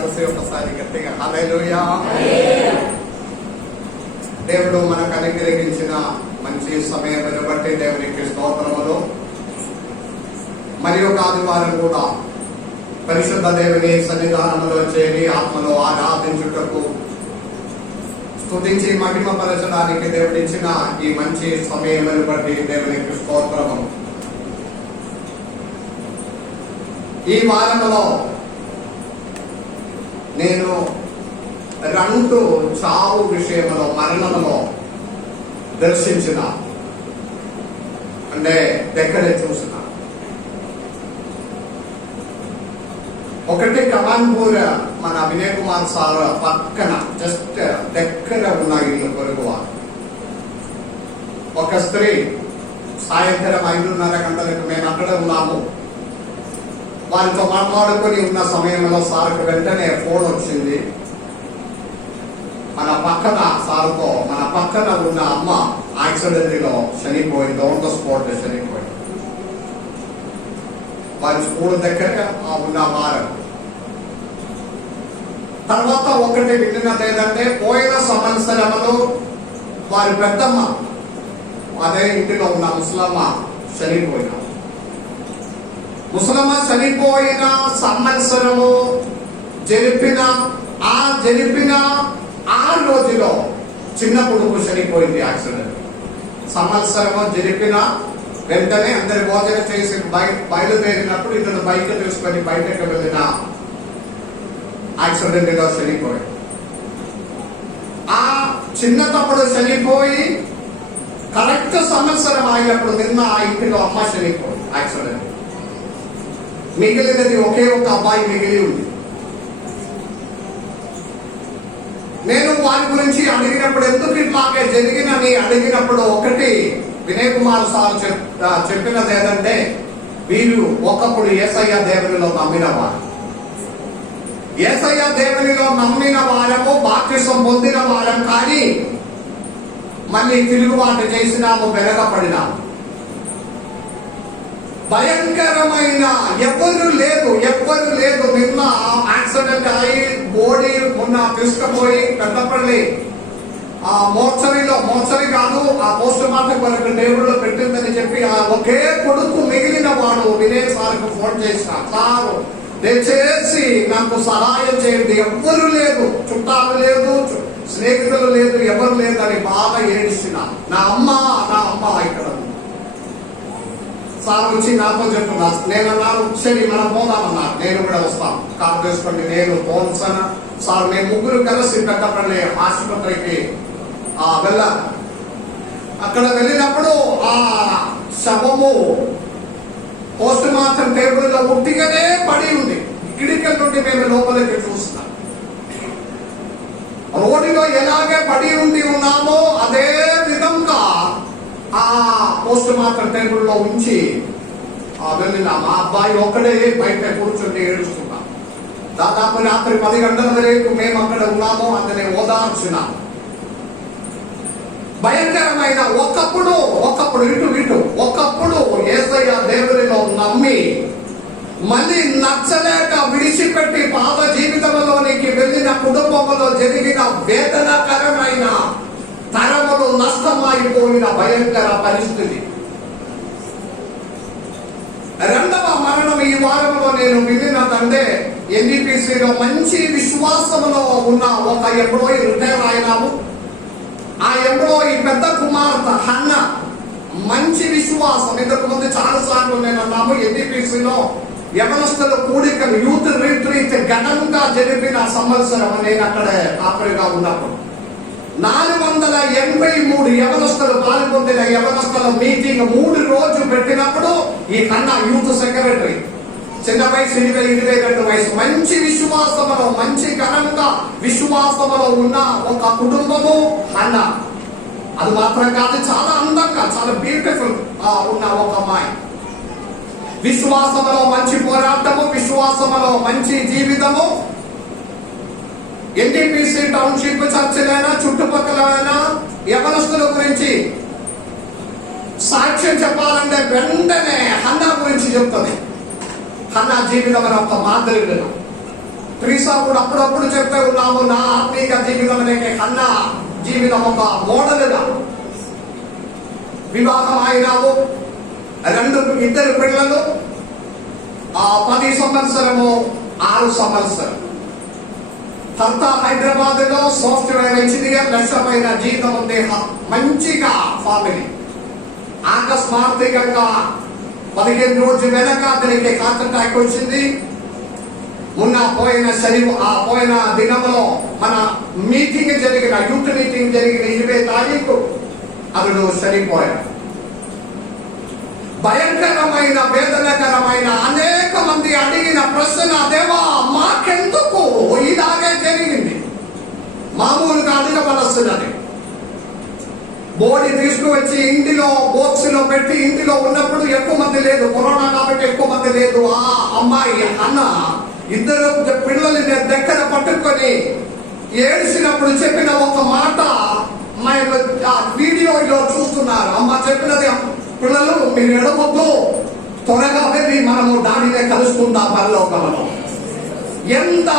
కలిసి ఒకసారి గట్టిగా హల్లెలూయా. దేవుడు మనకు అనుగ్రహించిన మంచి సమయం బట్టి దేవునికి స్తోత్రములు. మరి ఒక ఆదివారం కూడా పరిశుద్ధ దేవుని సన్నిధానంలో చేరి ఆత్మలో ఆరాధించుటకు, స్తుతించి మహిమపరచడానికి దేవుడిచ్చిన ఈ మంచి సమయం బట్టి దేవునికి స్తోత్రము. ఈ వారంలో నేను రెండు చావు విషయంలో, మరణంలో దర్శించిన, అంటే దగ్గరే చూసిన. ఒకటి కమాన్పూర్ మన వినయ్ కుమార్ సార్ పక్కన జస్ట్ దగ్గర ఉన్న ఇల్లు పొరుగువారు. ఒక స్త్రీ సాయంత్రం 5:30 గంటలకు మేము అక్కడ ఉన్నాము. వారితో మాట్లాడుకొని ఉన్న సమయంలో సార్కు వెంటనే ఫోన్ వచ్చింది. మన పక్కన ఉన్న అమ్మ యాక్సిడెంట్లో చనిపోయింది, ఆన్ ద స్పాట్ చనిపోయింది. వారి స్కూల్ దగ్గర ఉన్న వారు. తర్వాత ఒకటి వింటున్నది ఏంటంటే, పోయిన సంవత్సరంలో వారి పెద్దమ్మ అదే ఇంటిలో ఉన్న ముసలమ్మ చనిపోయిన. ముసలమ్మ చనిపోయిన సంవత్సరము జరిపిన ఆ రోజులో చిన్న కొడుకు చనిపోయింది యాక్సిడెంట్. సంవత్సరము జరిపిన వెంటనే అందరి భోజనం చేసి బయలుదేరినప్పుడు ఇతను బైక్ తీసుకొని బయటకు వెళ్ళిన యాక్సిడెంట్ లో చనిపోయి, ఆ చిన్న తప్పుడు చనిపోయి కరెక్ట్ సంవత్సరం అయినప్పుడు నిన్న ఆ ఇంటిలో అమ్మ చనిపోయి యాక్సిడెంట్. మిగిలినది ఒకే ఒక అబ్బాయి మిగిలి ఉంది. నేను వారి గురించి అడిగినప్పుడు, ఎందుకు ఇట్లాగే జరిగినని అడిగినప్పుడు, ఒకటి వినయ్ కుమార్ సార్ చెప్పినది ఏంటంటే, వీరు ఒకప్పుడు యేసయ్య దేవునిలో నమ్మిన వారు. యేసయ్య దేవునిలో నమ్మిన వారము, బాప్తిసం పొందిన వారం, కానీ మళ్ళీ తిరుగుబాటు చేసినాము, వెనకపడినాము. భయంకరమైన ఎవరు లేదు. నిన్న యాక్సిడెంట్ అయి బోడీ మొన్న తీసుకుపోయి పెద్దపల్లి ఆ మోర్చరీ కాదు, ఆ పోస్ట్ మార్టం వరకు టేబుల్లో పెట్టిందని చెప్పి ఆ ఒకే కొడుకు మిగిలిన వాడు వినయ్ సార్కు ఫోన్ చేసిన, సార్ దయచేసి నాకు సహాయం చేయండి, ఎవ్వరు లేదు, చుట్టాలు లేదు, స్నేహితులు లేదు, ఎవరు లేదని బాగా ఏడిసిన. నా అమ్మ ఇక్కడ సార్ వచ్చి నాతో చెప్తున్నా. నేనన్నాను, సరే మనం పోదామన్నారు. నేను కూడా వస్తాను, కారు వేసుకోండి, నేను పోన్సాను సార్. మేము ముగ్గురు కలిసి పెద్దపల్లి ఆసుపత్రికి వెళ్ళాను. అక్కడ వెళ్ళినప్పుడు ఆ శవము పోస్ట్ మార్టం టేబుల్లో ఉట్టిగానే పడి ఉంది. కిటికల నుండి మేము లోపలికి చూస్తున్నాం. రోడ్డులో ఎలాగే పడి ఉన్నామో అదే విధంగా ఆ పోస్ట్ మార్టం టేబుల్లో ఉంచి వెళ్ళినా. మా అబ్బాయి ఒక్కడే బయట కూర్చొని ఏడుస్తున్నాం. దాదాపు రాత్రి 10 గంటల వరకు మేము అక్కడ ఉన్నాము. అతని ఓదార్చినాం. భయంకరమైన ఒకప్పుడు యేసయ్య దేవునిలో నమ్మి మళ్ళీ నచ్చలేక విడిచిపెట్టి పాప జీవితంలోనికి వెళ్ళిన కుటుంబంలో జరిగిన వేదనకరమైన తరములు నష్టమైపోయిన భయంకర పరిస్థితి. రెండవ మరణం ఈ వారంలో నేను వినినదంటే, ఎన్డీపీసీలో మంచి విశ్వాసంలో ఉన్న ఒక ఎంప్లాయీ రిటైర్ అయినాము. ఆ ఎంప్లాయీ పెద్ద కుమార్తె హన్న, మంచి విశ్వాసం. ఇంతకు ముందు చాలా సార్లు నేను అన్నాము, ఎన్డీపీసీలో యవనస్తుల కూడికలు, యూత్ రిట్రీట్ ఘనంగా జరిపిన సంవత్సరం నేను అక్కడ కాపరిగా ఉన్నప్పుడు 483 యవనస్తులు పాల్గొందిన యవనస్తుల మీటింగ్ 3 రోజులు పెట్టినప్పుడు ఈ కన్నా యూత్ సెక్రటరీ, చిన్న వయసు 22 వయసు, మంచి విశ్వాసములో, మంచి ఘనంగా విశ్వాసములో ఉన్న ఒక కుటుంబము అన్న. అది మాత్రం కాదు, చాలా అందంగా, చాలా బ్యూటిఫుల్ ఉన్న ఒక అమ్మాయి. విశ్వాసములో మంచి పోరాటము, విశ్వాసములో మంచి జీవితము. ఎన్టీపీసీ టౌన్షిప్ చర్చిలైనా చుట్టుపక్కల యవనస్తుల గురించి సాక్ష్యం చెప్పాలంటే వెంటనే హన్నా గురించి చెప్తుంది. హన్నా జీవితం అని ఒక మాదిరి. ట్రీసా కూడా అప్పుడప్పుడు చెప్తూ ఉన్నాము, నా ఆత్మీయ జీవితం అనే కన్నా జీవితం ఒక మోడల్గా. వివాహం అయినాము, ఇద్దరు పిల్లలు, 10 సంవత్సరము 6 సంవత్సరం. భర్త హైదరాబాద్ లో సాఫ్ట్వేర్ ఇంజనీర్, లక్షమైన జీతం ఉంది, మంచిగా ఫ్యామిలీ. అకస్మాత్తుగా 15 రోజుల వెనక అతనికి హార్ట్ అటాక్ వచ్చింది. పోయిన దినంలో మన మీటింగ్ జరిగిన యూత్ మీటింగ్ జరిగిన 20 తారీఖు అతడు చనిపోయాడు. భయంకరమైన వేదనకరమైన అనేక మంది అడిగిన ప్రశ్న, దేవా మాకెందుకు ఇలాగే జరిగింది? మామూలుగా అడగవలసినది. బోడీ తీసుకువచ్చి ఇంటిలో బాక్స్ లో పెట్టి ఇంటిలో ఉన్నప్పుడు ఎక్కువ మంది లేదు, కరోనా కాబట్టి ఎక్కువ మంది లేదు. ఆ అమ్మాయి అన్న ఇద్దరు పిల్లల్ని దగ్గర పట్టుకొని ఏడ్చినప్పుడు చెప్పిన ఒక మాట వీడియోలో చూస్తున్నారు. అమ్మ చెప్పినది, పిల్లలు మీరు ఎడవద్దు, త్వరగా వెళ్ళి మనము దానినే కలుసుకుందాం పరలోకంలో. ఎంత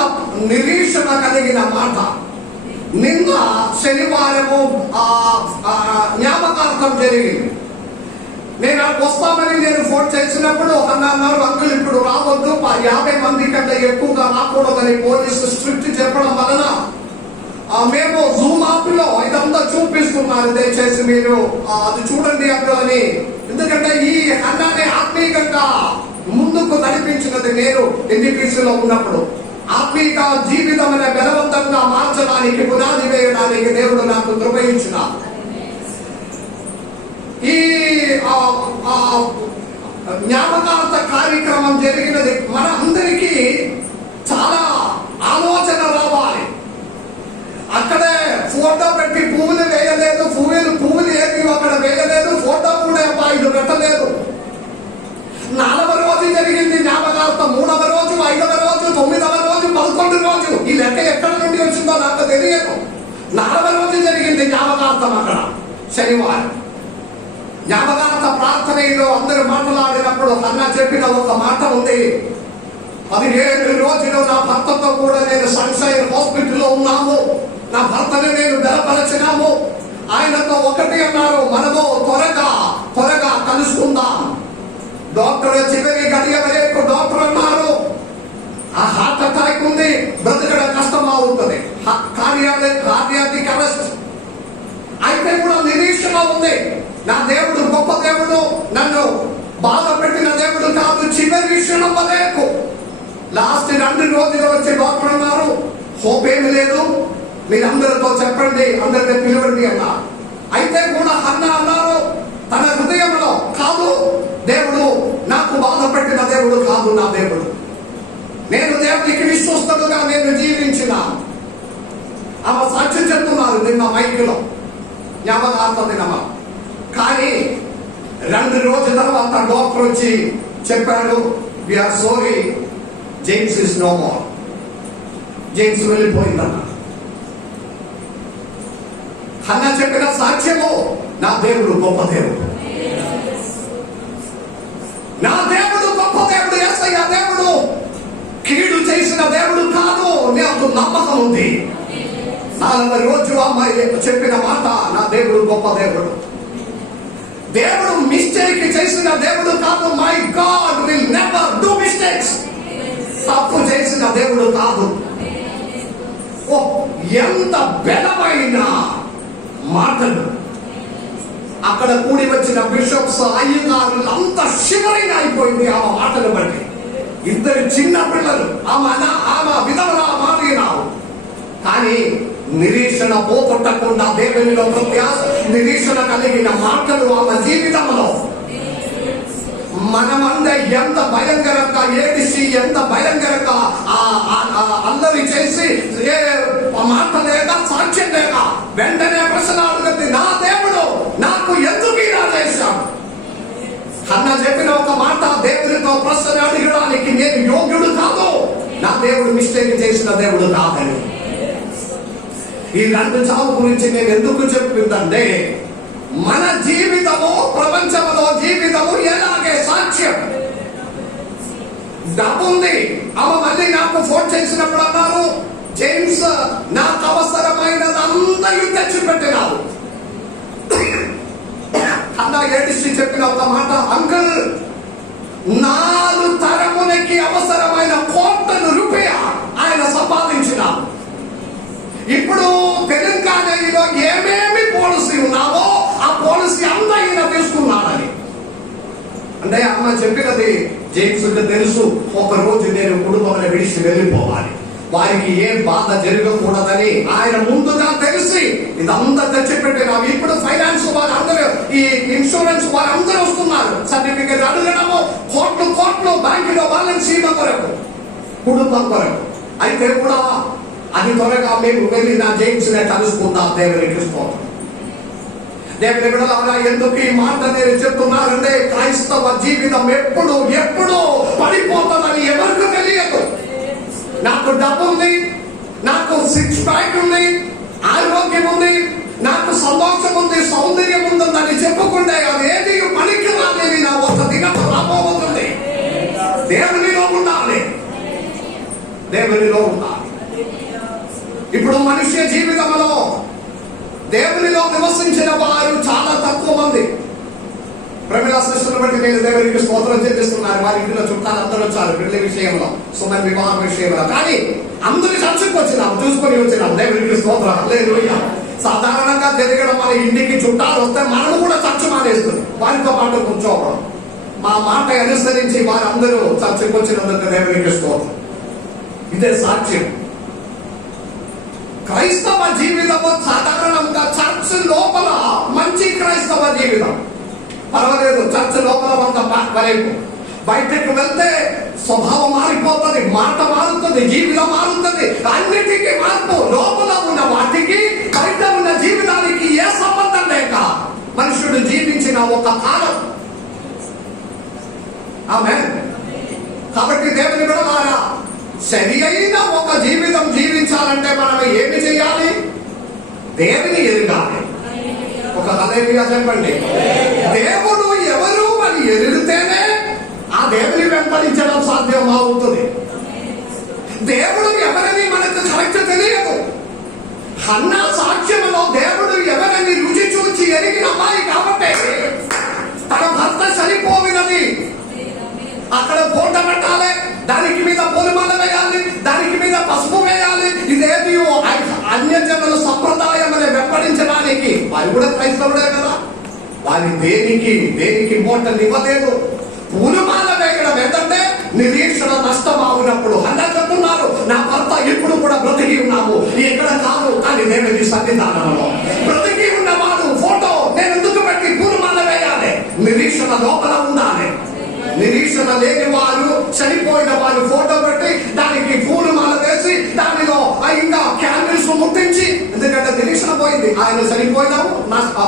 నిరీక్షణ కలిగిన మాట. నిన్న శనివారము జ్ఞాపకార్థం జరిగింది. నేను వస్తామని నేను ఫోన్ చేసినప్పుడు ఒక అన్నారు, అంకుల్ ఇప్పుడు రావద్దు, 50 మంది కంటే ఎక్కువగా రాకూడదని పోలీసు స్ట్రిక్ట్ చెప్పడం వలన మేము జూమ్ యాప్ లో ఇదంతా చూపిస్తున్నారు, దయచేసి మీరు అది చూడండి అంకుల్ అని. ఎందుకంటే ఈ అన్నాన్ని ఆత్మీయంగా ముందుకు నడిపించినది నేను NDPC లో ఉన్నప్పుడు. ఆత్మీయ జీవితం అనే బలవంతంగా మార్చడానికి, పునాది వేయడానికి దేవుడు నాకు కృప ఇచ్చిన ఈ జ్ఞాపకార్థ కార్యక్రమం జరిగినది. మన అందరికీ చాలా ఆలోచన రావాలి. అక్కడే ఫోటో పెట్టి పువ్వులు వేయలేదు, పువ్వులు ఏమి అక్కడ వేయలేదు, ఫోటో కూడా అబ్బాయిలు పెట్టలేదు. 4వ రోజు జరిగింది జ్ఞాపకార్థం, 3వ రోజు, 5వ రోజు, 9వ రోజు, 11వ రోజు. ఈ లెక్క ఎక్కడ నుండి వచ్చిందో నాకు తెలియదు. 4వ రోజు జరిగింది జ్ఞాపకార్థం అక్కడ శనివారం. జ్ఞాపకార్థ ప్రార్థనలో అందరూ మాట్లాడినప్పుడు అన్న చెప్పిన ఒక మాట ఉంది, 17 రోజులు నా భర్తతో కూడా నేను సన్షైన్ హాస్పిటల్లో ఉన్నాము, నా భర్తని నేను బలపరచినాము. ఆయనతో ఒకటి అన్నారు, మనము త్వరగా కలుసుకుందాం. డాక్టర్ చివరి గడియ వరకు డాక్టర్ అన్నారు, ఆ హార్ట్ అటాక్ ఉంది, బ్రతకడం కష్టం అవుతుంది, కార్డియాక్ అరెస్ట్. అయితే కూడా నిరీక్షణ ఉంది, నా దేవుడు గొప్ప దేవుడు, నన్ను బాధ పెట్టిన దేవుడు కాదు. చివరి క్షణం వరకు లాస్ట్ 2 రోజులు వచ్చి డాక్టర్ అన్నారు, హోప్ ఏమి లేదు, మీరు అందరితో చెప్పండి, అందరితో పిలవండి అన్నారు. అయితే కూడా అన్న అన్నారు తన హృదయంలో, కాదు దేవుడు నాకు బాధ పెట్టిన దేవుడు కాదు నా దేవుడు, నేను దేవునికి విశ్వస్తుడుగా నేను జీవించిన. ఆమె సాక్ష్యం చెప్తున్నారు నిన్న మైకులో జ్ఞాపకార్థ దినమా. కానీ 2 రోజుల తర్వాత డాక్టర్ వచ్చి చెప్పాడు, we're sorry, James is no more, James వెళ్ళిపోయిందన్న. అన్న చెప్పిన సాక్ష్యము, నా దేవుడు గొప్ప దేవుడు, నా దేవుడు గొప్ప దేవుడు, యేసయ్య దేవుడు కీడు చేసిన దేవుడు కాదు, నాకు నమ్మకం ఉంది. 4వ రోజు అమ్మాయి చెప్పిన మాట, నా దేవుడు గొప్ప దేవుడు, దేవుడు మిస్టేక్ చేసిన దేవుడు కాదు. My God will never do mistakes. తప్పు చేసిన దేవుడు కాదు. ఓ ఎంత బలమైన మాటలు. అక్కడ కూడి వచ్చిన బిషప్స్, అయ్యగారులు అంతా శివరైన అయిపోయింది ఆ మాటలు బట్టి. 2 చిన్న పిల్లలు, ఆమె విధవరా మారినావు. కానీ నిరీక్షణ పోగొట్టకుండా దేవునిలో ప్రత్యాశ, నిరీక్షణ కలిగిన మాటలు ఆమె జీవితంలో. మనమంటే ఎంత భయంకరంగా ఏడిసి, ఎంత భయంకరంగా అల్లరి చేసి, ఏ మాట లేక సాక్ష్యం లేక వెంటనే ప్రశ్న అడుగుతుంది, నా దేవుడు నాకు ఎందుకు ఇలా చేశాడు? అన్న చెప్పిన ఒక మాట, దేవుడితో ప్రశ్న అడగడానికి నేను యోగ్యుడు కాదు, నా దేవుడు మిస్టేక్ చేసిన దేవుడు కాదని. ఈ 2 చావు గురించి నేను ఎందుకు చెప్పిందంటే, మన జీవితము ప్రపంచంలో జీవితము ఎలాగే సాక్ష్యం. డబ్బు ఉంది. ఆమె మళ్ళీ నాకు ఫోన్ చేసినప్పుడు అన్నారు, జేమ్స్ నాకు అవసరమైనదంతా తెచ్చి పెట్టినావు. అన్న ఏడిసి చెప్పిన ఒక మాట, అంకుల్ 4 తరములకి అవసరమైన ₹1,00,00,000 ఆయన సంపాదించినారు. ఇప్పుడు తెలంగాణలో ఏమేమి పాలసీ ఉన్నావో ఆ పాలసీ అంతా ఈయన తీసుకున్నాడని. అంటే అమ్మ చెప్పినది జేమ్స్ తెలుసు, ఒక రోజు నేను కుటుంబంలో విడిచి వెళ్ళిపోవాలి, వారికి ఏం బాధ జరగకూడదని ఆయన ముందుగా తెలిసి ఇదంతా తెచ్చిపెట్టినాము. ఇప్పుడు ఫైనాన్స్ వారు అందరూ, ఈ ఇన్సూరెన్స్ వారు అందరూ వస్తున్నారు, సర్టిఫికేట్ అడగడము, కోట్లు బ్యాంకులో బ్యాలెన్స్ ఇవ్వడం కొరకు, కుటుంబం కొరకు. అయితే కూడా అది త్వరగా మేము వెళ్ళి నా జేమ్స్ నే కలుసుకుందాం. దేవునికి స్తోత్రం. దేవుని బిడ్డలారా, ఎందుకు ఈ మాట నేను చెప్తున్నానంటే క్రైస్తవ జీవితం ఎప్పుడు పడిపోతుందని ఎవరికి తెలియదు. నాకు డబ్బు ఉంది, నాకు 6 ప్యాక్ ఉంది, ఆరోగ్యం ఉంది, నాకు సంతోషం ఉంది, సౌందర్యం ఉందని చెప్పుకుంటే అది ఏది పనికి రాలేని నా ఒక దినం రాబోతుంది. దేవునిలో ఉండాలి, దేవునిలో ఉండాలి. ఇప్పుడు మనుష్య జీవితంలో దేవునిలో నివసించిన వారు చాలా తక్కువ మంది. ప్రమిళ శిష్యులను బట్టి నేను దేవునికి స్తోత్రం చెల్లిస్తున్నాను. వారి ఇంట్లో చుట్టాలు అందరూ వచ్చారు పెళ్లి విషయంలో, సుమన్ వివాహం విషయంలో. కానీ అందరూ చర్చకు వచ్చినాము, చూసుకొని వచ్చినాము. దేవునికి స్తోత్రం. హల్లెలూయా. సాధారణంగా జరగడం, మన ఇంటికి చుట్టాలు వస్తే మనం కూడా చర్చ మానేస్తుంది, వారితో పాటు కూర్చోవడం. మా మాట అనుసరించి వారందరూ చర్చకు వచ్చినందుకు దేవునికి స్తోత్రం. ఇదే సాక్ష్యం. క్రైస్తవ జీవితం సాధారణంగా చర్చ్ లోపల మంచి క్రైస్తవ జీవితం పర్వాలేదు, చర్చ్ లోపల కొంత వరకు. బయటకు వెళ్తే స్వభావం మారిపోతుంది, మాట మారుతుంది, జీవితం మారుతుంది, అన్నిటికీ మార్పు. లోపల ఉన్న వాటికి బయట ఉన్న జీవితానికి ఏ సంబంధం లేక మనుషుడు జీవించిన ఒక కాలం. ఆమేన్. కాబట్టి దేవుని బిడ్డలారా, సరి అయిన ఒక జీవితం జీవించాలంటే మనం ఏమి చేయాలి? దేవుని ఎరగాలి. ఒక హల్లెలూయా చెప్పండి. దేవుడు ఎవరు అని ఎరిగితేనే ఆ దేవుని వెంబడించడం సాధ్యం అవుతుంది. దేవుడు ఎవరని మనకు కరెక్ట్ తెలియదు. హన్నా సాక్ష్యంలో దేవుడు ఎవరని రుచి చూచి ఎరిగిన అమ్మాయి కాబట్టి తన భర్త చనిపోయినది అక్కడ ఫోటో పెట్టాలి, దానికి మీద పూలమాల వేయాలి, దానికి మీద పసుపు వేయాలి. ఇదేది అన్యజనుల సంప్రదాయం అని వెంబడించడానికి. వారు కూడా క్రైస్తవుడే కదా, వారి దేనికి మోటలు ఇవ్వలేదు. పూలమాల వేయడం ఏంటంటే నిరీక్షణ నష్టమావునప్పుడు. అన్నా చెప్తున్నారు, నా భర్త ఇప్పుడు కూడా బ్రతికి ఉన్నాము, ఎక్కడ కాదు కానీ దేవుని సన్నిధానంలో బ్రతికి ఉన్నవాడు ఫోటో నేను ఎందుకు పెట్టి పూలమాల వేయాలి? నిరీక్షణ లోపల ఉండాలి. నిరీక్షణ లేని వారు, చనిపోయిన వారు ఫోటో పెట్టి దానికి పూలమాల వేసి దానిలో ఇంకా క్యాండిల్స్ ముట్టించి, ఎందుకంటే నిరీక్షణ పోయింది, ఆయన చనిపోయినాము,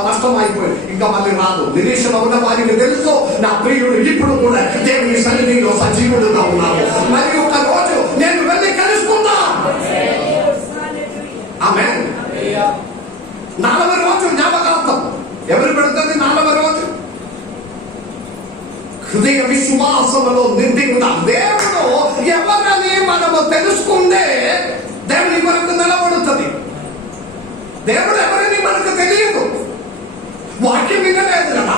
నష్టం అయిపోయింది, ఇంకా మళ్ళీ రాదు. నిరీక్షణ ఉన్న వారికి తెలుసు, నా ప్రియుడు ఇప్పుడు కూడా దేవుని సన్నిధిలో సజీవుడుగా ఉన్నాము, మరి ఒక రోజు నేను వెళ్ళి కలుసుకుందా. ఆమేన్. 4వ రోజు జ్ఞాపకార్థం ఎవరు పెడుతుంది? 4వ రోజు హృదయ విశ్వాసములో నిండి ఉన్నాం. దేవుడు ఎవరని మనము తెలుసుకుంటే దేవుని మనకు నిలబడుతుంది. దేవుడు ఎవరని మనకు తెలియదు. వాక్యం వినలేదు కదా,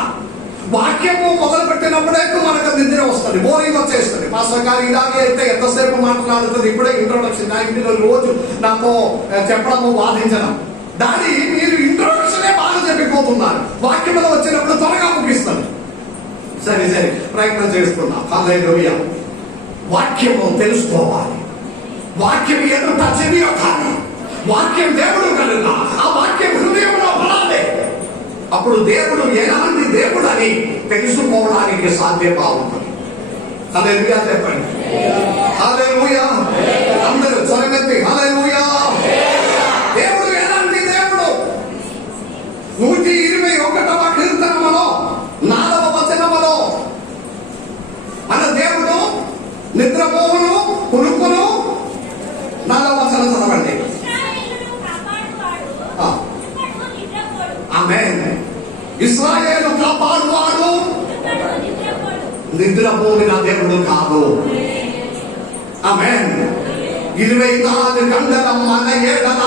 వాక్యము మొదలు పెట్టినప్పుడే మనకు నిద్ర వస్తుంది, బోరింగ్ వచ్చేస్తుంది. మాస్టర్ గారు ఇలాగే అయితే ఎంతసేపు మాట్లాడుతుంది. ఇప్పుడే ఇంట్రొడక్షన్, నా ఇంటిలో రోజు నాతో చెప్పడము, వాదించడం. దాని మీరు ఇంట్రొడక్షనే బాగా చెప్పిపోతున్నారు, వాక్యంలో వచ్చినప్పుడు త్వరగా ముగిస్తుంది. సరే ప్రయత్నం చేస్తున్నాం. హల్లెలూయా. వాక్యము తెలుసుకోవాలి. వాక్యం ఎదుట చెవియొక్కాలి. వాక్యం దేవుడు కనుక ఆ వాక్యం హృదయంలో పడాలి. అప్పుడు దేవుడు ఎలాంటి దేవుడు అని తెలుసుకోవడానికి సాధ్యంగా ఉంటుంది. హల్లెలూయా చెప్పండి. హల్లెలూయా. అందరూ స్వరమెత్తి హల్లెలూయా. దేవుడు ఎలాంటి దేవుడు? 121వ కీర్తనములో 4వ వచనములో మన దేవుడు నిద్రపోవును, కునుకును. 4వ వచనం చదవండి. ఆమేన్. ఇశ్రాయేలు కాపాడువాడు నిద్రపోయిన దేవుడు కాదు. ఆమేన్. 24 గంటల మన ఏడల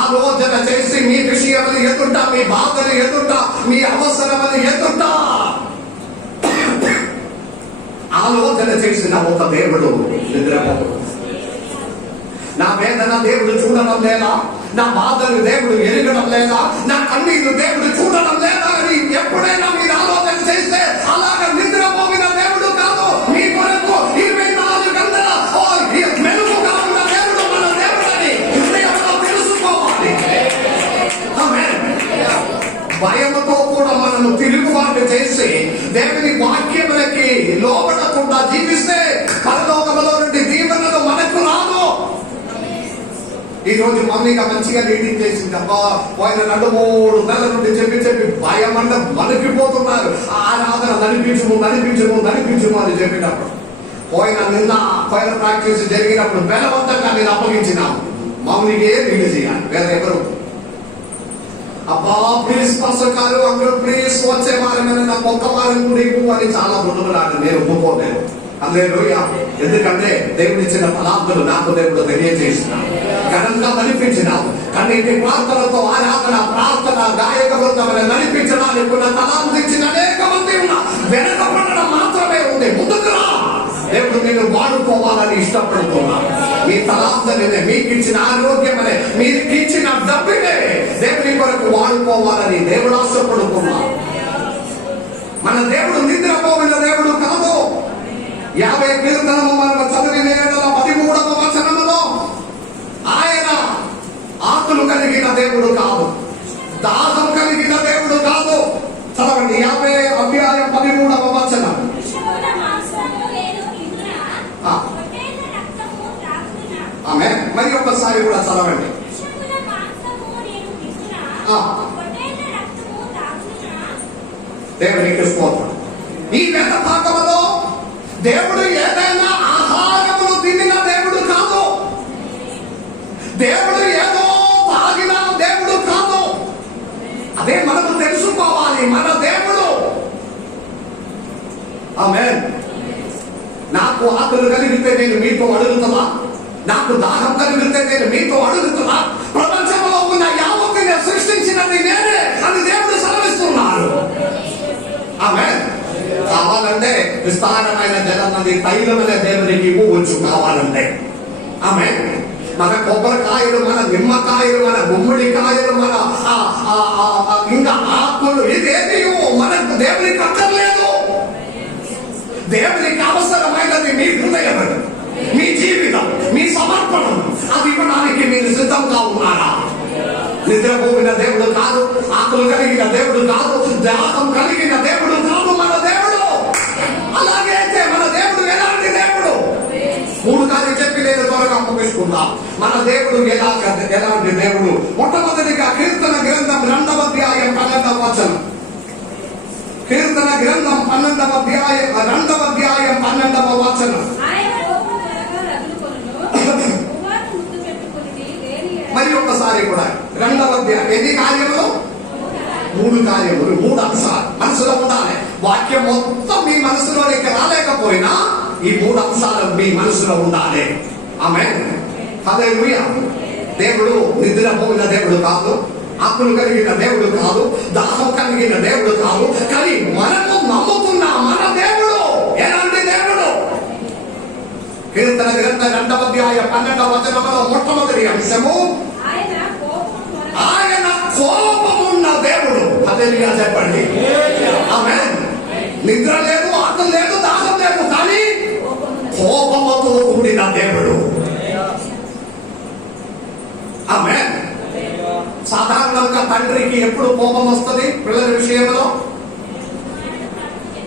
ఆలోచన చేసి మీ విషయములు ఎదుట, మీ బాధలు ఎదుట, మీ అవసరములు ఎదుట ఆలోచన చేసిన ఒక దేవుడు నిద్రపోడు. నా వేదన దేవుడు చూడడం లేదా, నా బాధలు దేవుడు ఎరగడం లేదా, నా కన్నీళ్లు దేవుడు చూడడం లేదా అని ఎప్పుడైనా మీరు ఆలోచన చేస్తే అలాగా నిద్రపోయిన దేవుడు కాదు. మీ కొరకు 24 గంటల మెలుగుగా ఉన్న దేవుడు మన దేవుడని హృదయంలో తెలుసుకోవాలి. ఆమేన్. భయముతో కూడా మనము తిరుగుబాటు చేసి దేవుని వాక్యములకి లోబడకుండా జీవిస్తే పరలోకములో నుండి దీవెనలు మనకు రాదు. ఈ రోజు మమ్మీగా మంచిగా లీడింగ్ చేసింది. అబ్బా పోయిన 2-3 నెలల నుండి చెప్పి భయమంట మలికిపోతున్నారు. ఆరాధన నడిపించుము అని చెప్పినప్పుడు పోయిన ప్రాక్టీస్ జరిగినప్పుడు బలవంతంగా నేను అప్పగించినాను. మమ్మీకే లీడ్ చేయాలి, వేరే ఎవరు. అబ్బా ప్లీజ్ పాస్టర్ గారు, అంకుల్ ప్లీజ్ వచ్చే వారమైనా నాకు ఒక్క వారం కూడా అని చాలా ముందులాడు. నేను ఒప్పుకోలేదు. హల్లెలూయా. ఎందుకంటే దేవుడు ఇచ్చిన తలాంతులు నాకు దేవుడు తెలియజేసినాడు, ఘనంగా నడిపించినావు. కన్నీటి ప్రార్థనతో ఆరాధన, ప్రార్థన, గాయక బృందం నడిపించడానికి ఉన్న తలాంతులు ఇచ్చిన అనేక మంది ఉన్న వెనకబడడం మాత్రమే ఉంది. ముందుకు రా, దేవుడు నేను వాడుకోవాలని ఇష్టపడుతున్నా. మీ తలాంతనే, మీకు ఇచ్చిన ఆరోగ్యమనే, మీకు ఇచ్చిన డబ్బునే దేవుని కొరకు వాడుకోవాలని దేవుడు ఆశపడుతున్నా. మన దేవుడు నిద్రపోయిన దేవుడు కాదు. 50 కీర్తనము మనకు చదివిన 13వ వచనములో ఆయన ఆకులు కలిగిన దేవుడు కాదు, దాహం కలిగిన దేవుడు కాదు. చదవండి 50 అధ్యాయం 13వ వచనం. ఆమె మరి ఒకసారి కూడా చదవండి. దేవునికి స్తోత్రం. ఈ వేద భాగములో దేవుడు ఏదైనా ఆహారములు తినిన దేవుడు కాదు, దేవుడు ఏదో తాగిన దేవుడు కాదు. అదే మనకు తెలుసుకోవాలి. మన దేవుడు ఆమేన్. నాకు ఆకలి కలిగితే నేను మీతో అడుగుతున్నా, నాకు దాహం కలిగితే నేను మీతో అడుగుతున్నా. ప్రపంచంలో ఉన్న యావత్తుని సృష్టించినది నేనే అని దేవుడు సెలవిస్తున్నాడు. ఆమేన్. కావాలంటే విస్తారమైన జలం నది తైలమైన దేవునికి ఇవ్వచ్చు కావాలంటే. ఆమేన్. మన కొబ్బరికాయలు, మన నిమ్మకాయలు, మన గుమ్మడికాయలు, మన ఇంకా ఆకులు, ఇదేమి మనకు దేవునికి అక్కర్లేదు. దేవునికి అవసరమైనది మీ హృదయం, మీ జీవితం, మీ సమర్పణం. అది ఇవ్వడానికి మీరు సిద్ధంగా ఉన్నారా? నిద్రపోయిన దేవుడు కాదు, ఆకులు కలిగిన దేవుడు కాదు, దాహం కలిగిన దేవుడు కాదు మన దేవుడు. అలాగే అయితే మన దేవుడు ఎలాంటి దేవుడు? 3 కార్యాలు చెప్పి నేను త్వరగా ముగించుకుందాం. మన దేవుడు ఎలాంటి దేవుడు? మొట్టమొదటిగా కీర్తన గ్రంథం 2వ అధ్యాయం 12వ వచనం. కీర్తన గ్రంథం 12వ అధ్యాయం 12వ వచనం. మరి ఒక్కసారి కూడా 2వ అధ్యాయం. ఎన్ని కార్యములు? 3 కార్యములు, 3 అంశాలు మనసులో ఉండాలి. వాక్యం మొత్తం మీ మనసులోనికి రాలేకపోయినా ఈ 3 అంశాలు మీ మనసులో ఉండాలి. ఆమేన్. హల్లెలూయా. దేవుడు నిద్రపోయిన దేవుడు కాదు, ఆకులు కలిగిన దేవుడు కాదు, దాహం కలిగిన దేవుడు కాదు. కానీ మనము నమ్ముతున్న మన దేవుడు ఎలాంటి దేవుడు? కీర్తన గ్రంథం 2వ అధ్యాయం 12వ వచనంలో మొట్టమొదటి అంశము ఆయన కోపమున్న దేవుడు. హల్లెలూయా చెప్పండి. ఆమేన్. నిద్ర లేదు, ఆకలి లేదు, దాహం లేదు, కానీ కోపముతో కూడిన దేవుడు. ఆమేన్. సాధారణంగా తండ్రికి ఎప్పుడు కోపం వస్తుంది? పిల్లల విషయంలో.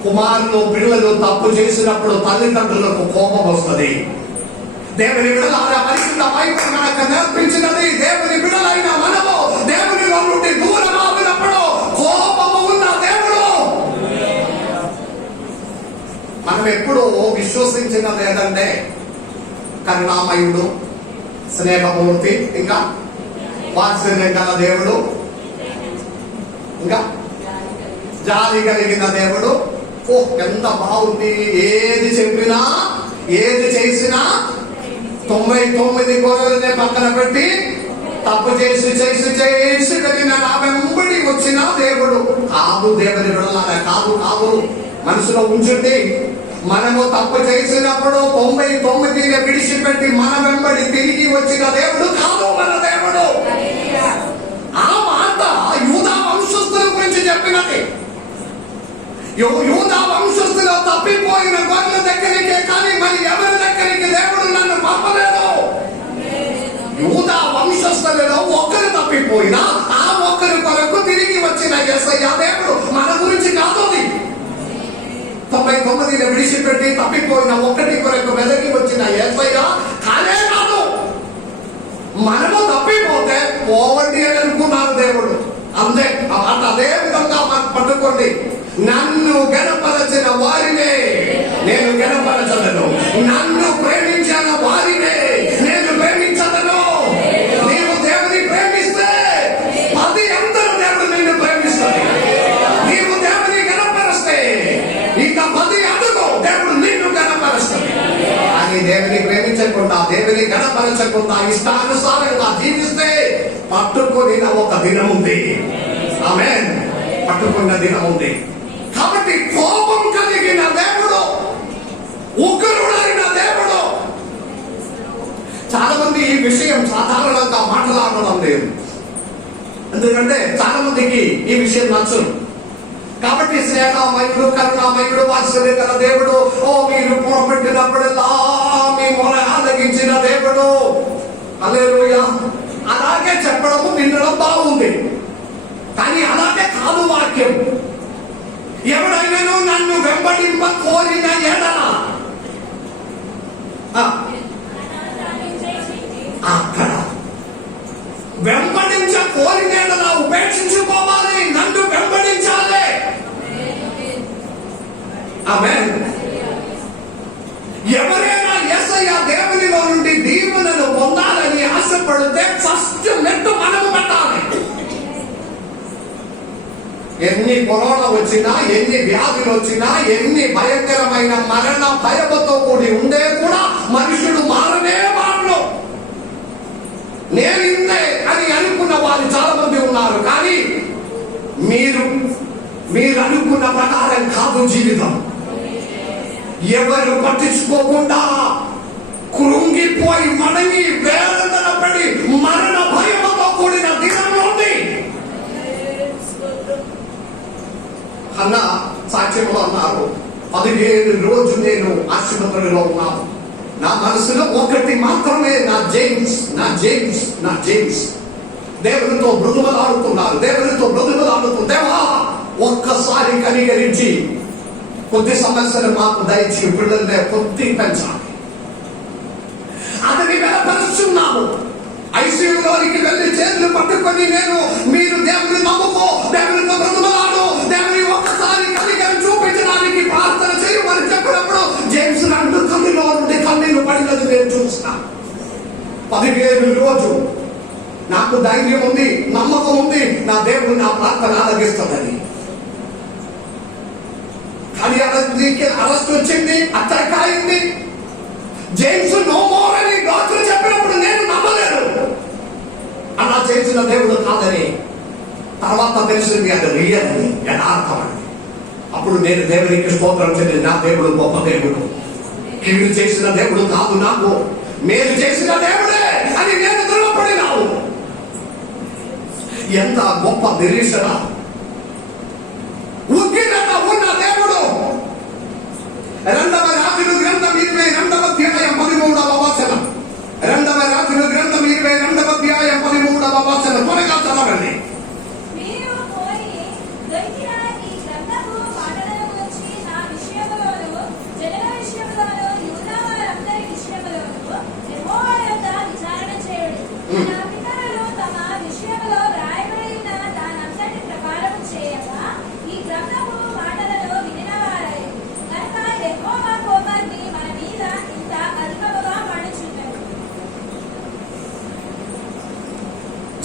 కుమారులు, పిల్లలు తప్పు చేసినప్పుడు తల్లిదండ్రులకు కోపం వస్తుంది. దేవుని బిడ్డలారా, పరిశుద్ధ బైబిల్ మనకు నేర్పించినది, దేవుని బిడ్డలైన మనము దేవునిలో నుండి దూరం ఆగినప్పుడు కోపము ఉన్న దేవుడు. మనం ఎప్పుడు విశ్వసించినది ఏంటంటే కరుణామయుడు, స్నేహమూర్తి, ఇంకా వాత్సల్యం గల దేవుడు, ఇంకా జాలి కలిగిన దేవుడు. ఎంత బాగుంది! ఏది చెప్పినా, ఏది చేసినా 99 గొర్రెలనే పక్కన పెట్టి తప్పు చేసి చేసి చేసి వెళ్ళిన నా వెంబడి వచ్చిన దేవుడు కాదు. దేవుని విడలారా, కాదు కాదు. మనసులో ఉంచుండి, మనము తప్పు చేసినప్పుడు 99 విడిచిపెట్టి మన వెంబడి తిరిగి వచ్చిన దేవుడు కాదు మన దేవుడు. ఆ మాట యూదా వంశస్థుల గురించి చెప్పినది. యూదా వంశస్థులో తప్పిపోయిన గొర్రెల దగ్గరికే కానీ మరి ఎవరి దగ్గరికి దేవుడు నన్ను పంపలేదు. యూదా వంశస్థులలో ఒకరు తప్పిపోయినా ఆ ఒక్కరి కొరకు తిరిగి వచ్చిన యేసయ్య దేవుడు. మన గురించి కాదు అది. 99 విడిచిపెట్టి తప్పిపోయిన ఒకటి కొరకు వెదకి వచ్చిన యేసయ్య కానే కాదు. మనము తప్పిపోతే పోవండి అని అనుకున్నారు దేవుడు. అంతే. అదే విధంగా పట్టుకోండి. నన్ను గణపరచిన వారినే నేను గణపరచదను, నన్ను ప్రేమించిన వారినే నేను ప్రేమించదను. నీవు దేవుని ప్రేమిస్తే 10 అందరూ దేవుడు నిన్ను ప్రేమిస్తాడు. నీవు దేవుని గణపరిస్తే ఇక 10 అడుగు దేవుడు నిన్ను గణపరుస్తాడు. అని దేవుని ప్రేమించకుండా, దేవుని గణపరచకుండా ఇష్టానుసారంగా జీవిస్తే పట్టుకొనిన ఒక దినం ఉంది. ఆమేన్. పట్టుకున్న దినం ఉంది. కాబట్టి కోపం కలిగిన దేవుడు, ఉగ్రుడైన దేవుడు. చాలా మంది ఈ విషయం సాధారణంగా మాట్లాడడం లేదు. ఎందుకంటే చాలా మందికి ఈ విషయం నచ్చదు. కాబట్టి స్నేహమయుడు, కరుణామయుడు, వాత్సల్యకర దేవుడు, ఓ మీరు మొరపెట్టినప్పుడల్లా మీ మొర ఆలకించిన దేవుడు, హల్లెలూయా, అలాగే చెప్పడము వినడం బాగుంది. కానీ అలాగే కాదు వాక్యం. ఎవడైనాను నన్ను వెంబడింప కోరిన ఎడల, అక్కడ వెంబడించ కోరిన ఎడల ఉపేక్షించుకోవాలి, నన్ను వెంబడించాలి. ఆమేన్. ఎవరైనా యేసయ్య దేవునిలో నుండి దీవెనలు పొందాలని ఆశపడితే ఫస్ట్ నెట్టు మనము పెట్టాలి. ఎన్ని కరోనా వచ్చినా, ఎన్ని వ్యాధులు వచ్చినా, ఎన్ని భయంకరమైన మరణ భయముతో కూడి ఉండే కూడా మనుషుడు మారనే మారను. నేను ఇంతే అని అనుకున్న వాళ్ళు చాలా మంది ఉన్నారు. కానీ మీరు అనుకున్న ప్రకారం కాదు జీవితం. ఎవరు పట్టించుకోకుండా కృంగిపోయి మడగి వేదన పడి మరణ భయముతో కూడిన దినంలో ఉంది. అన్న సాక్ష్యంలో అన్నారు, 15 రోజులు నేను ఆసుపత్రిలో ఉన్నాను. నా మనసులో ఒకటి మాత్రమే, నా జేమ్స్ దేవునితో మృదుమలాడుతున్నారు. దేవా ఒక్కసారి కనికరించి కొద్ది సమస్యలు మాకు దయచి పిల్లల్ని కొద్ది పెంచాలి. అతని బలపరుస్తున్నాము. ఐసీయూలోనికి వెళ్ళి చేతులు పట్టుకొని మీరు దేవుని నమ్ముకో, దేవునితో మృదుమలాడు, దేవుని ఒక్కసారి కనికరం చూపించడానికి ప్రార్థన చేయమని చెప్పినప్పుడు జేమ్స్ అంటూ కన్నులో నుండి కన్నీళ్లు పడినది నేను చూస్తాను. 15 రోజు నాకు ధైర్యం ఉంది, నమ్మకం ఉంది, నా దేవుడు నా ప్రార్థన ఆలకిస్తుందని. కానీ అరెస్ట్ వచ్చింది, అటాక్ అయింది. జేమ్స్ నో మోర్ అని డాక్టర్ చెప్పినప్పుడు నేను నమ్మలేదు. అలా చేసిన దేవుడు కాదని తర్వాత తెలిసింది, అది రియల్ అని, యథార్థమని. అప్పుడు నేను దేవునికి స్తోత్రం చెల్లి, నా దేవుడు గొప్ప దేవుడు, కీడు చేసిన దేవుడు కాదు, నాకు మేలు చేసిన దేవుడే అని నేను దృఢపడినావు. ఎంత గొప్ప నిరీక్షణ, ఉగ్రత ఉన్న దేవుడు. 2వ రాజుల గ్రంథం 22వ అధ్యాయం 13వ వచనం. 2వ రాజుల గ్రంథం 22వ అధ్యాయం 13వ వచనం. త్వరగా చదవండి.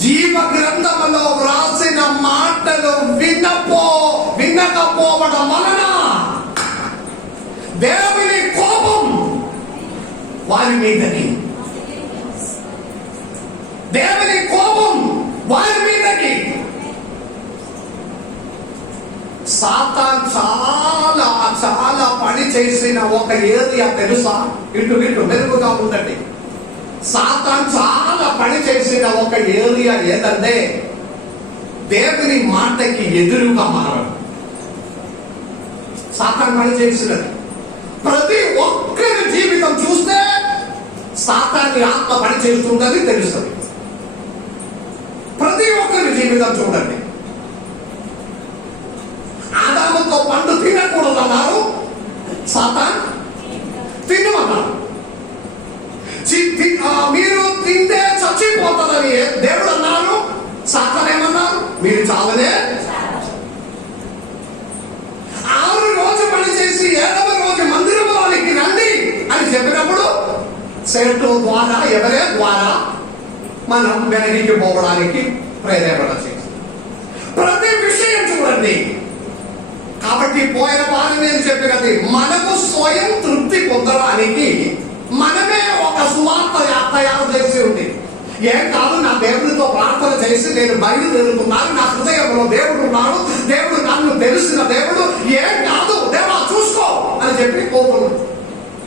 జీవ గ్రంథములో వ్రాసిన మాటలు వినకపోవడం వలన దేవుని కోపం వారి మీదకి వారి మీదకి సాతాన్ చాలా చాలా పని చేసిన ఒక ఏరియా తెలుసా? ఇటు మెరుగుగా ఉండండి. సాతాన్ చాలా పని చేసిన ఒక ఏరియా ఏదంటే దేవుని మాటకి ఎదురుగా మారడం. సాతాన్ పని చేసినది. ప్రతి ఒక్కరి జీవితం చూస్తే సాతాన్ని ఆత్మ పని చేస్తుందని తెలుస్తుంది. ప్రతి ఒక్కరి జీవితం చూడండి. ఆదాముతో పండు తినకూడదన్నారు, సాతాన్ తినమన్నారు. మీరు తింటే చచ్చిపోతుందని దేవుడు అన్నారు, సాతాన్ ఏమన్నారు? మీరు చావనే. 6 రోజు పని చేసి 7వ రోజు మందిరంలోనికి రండి అని చెప్పినప్పుడు సేటు ద్వారా ఎవరే ద్వారా మనం వెనక్కి పోవడానికి ప్రేరేపణ చేసి ప్రతి విషయం చూడండి. కాబట్టి పోయిన వారు నేను చెప్పినది, మనకు స్వయం తృప్తి పొందడానికి మనమే ఒక సువార్త తయారు చేసి ఉంది. ఏం కాదు, నా దేవుడితో ప్రార్థన చేసి నేను బయలుదేరుతున్నాను, నా హృదయంలో దేవుడు ఉన్నాడు, దేవుడు నన్ను తెలిసిన దేవుడు, ఏం కాదు దేవా చూసుకో అని చెప్పి పోతున్నాడు.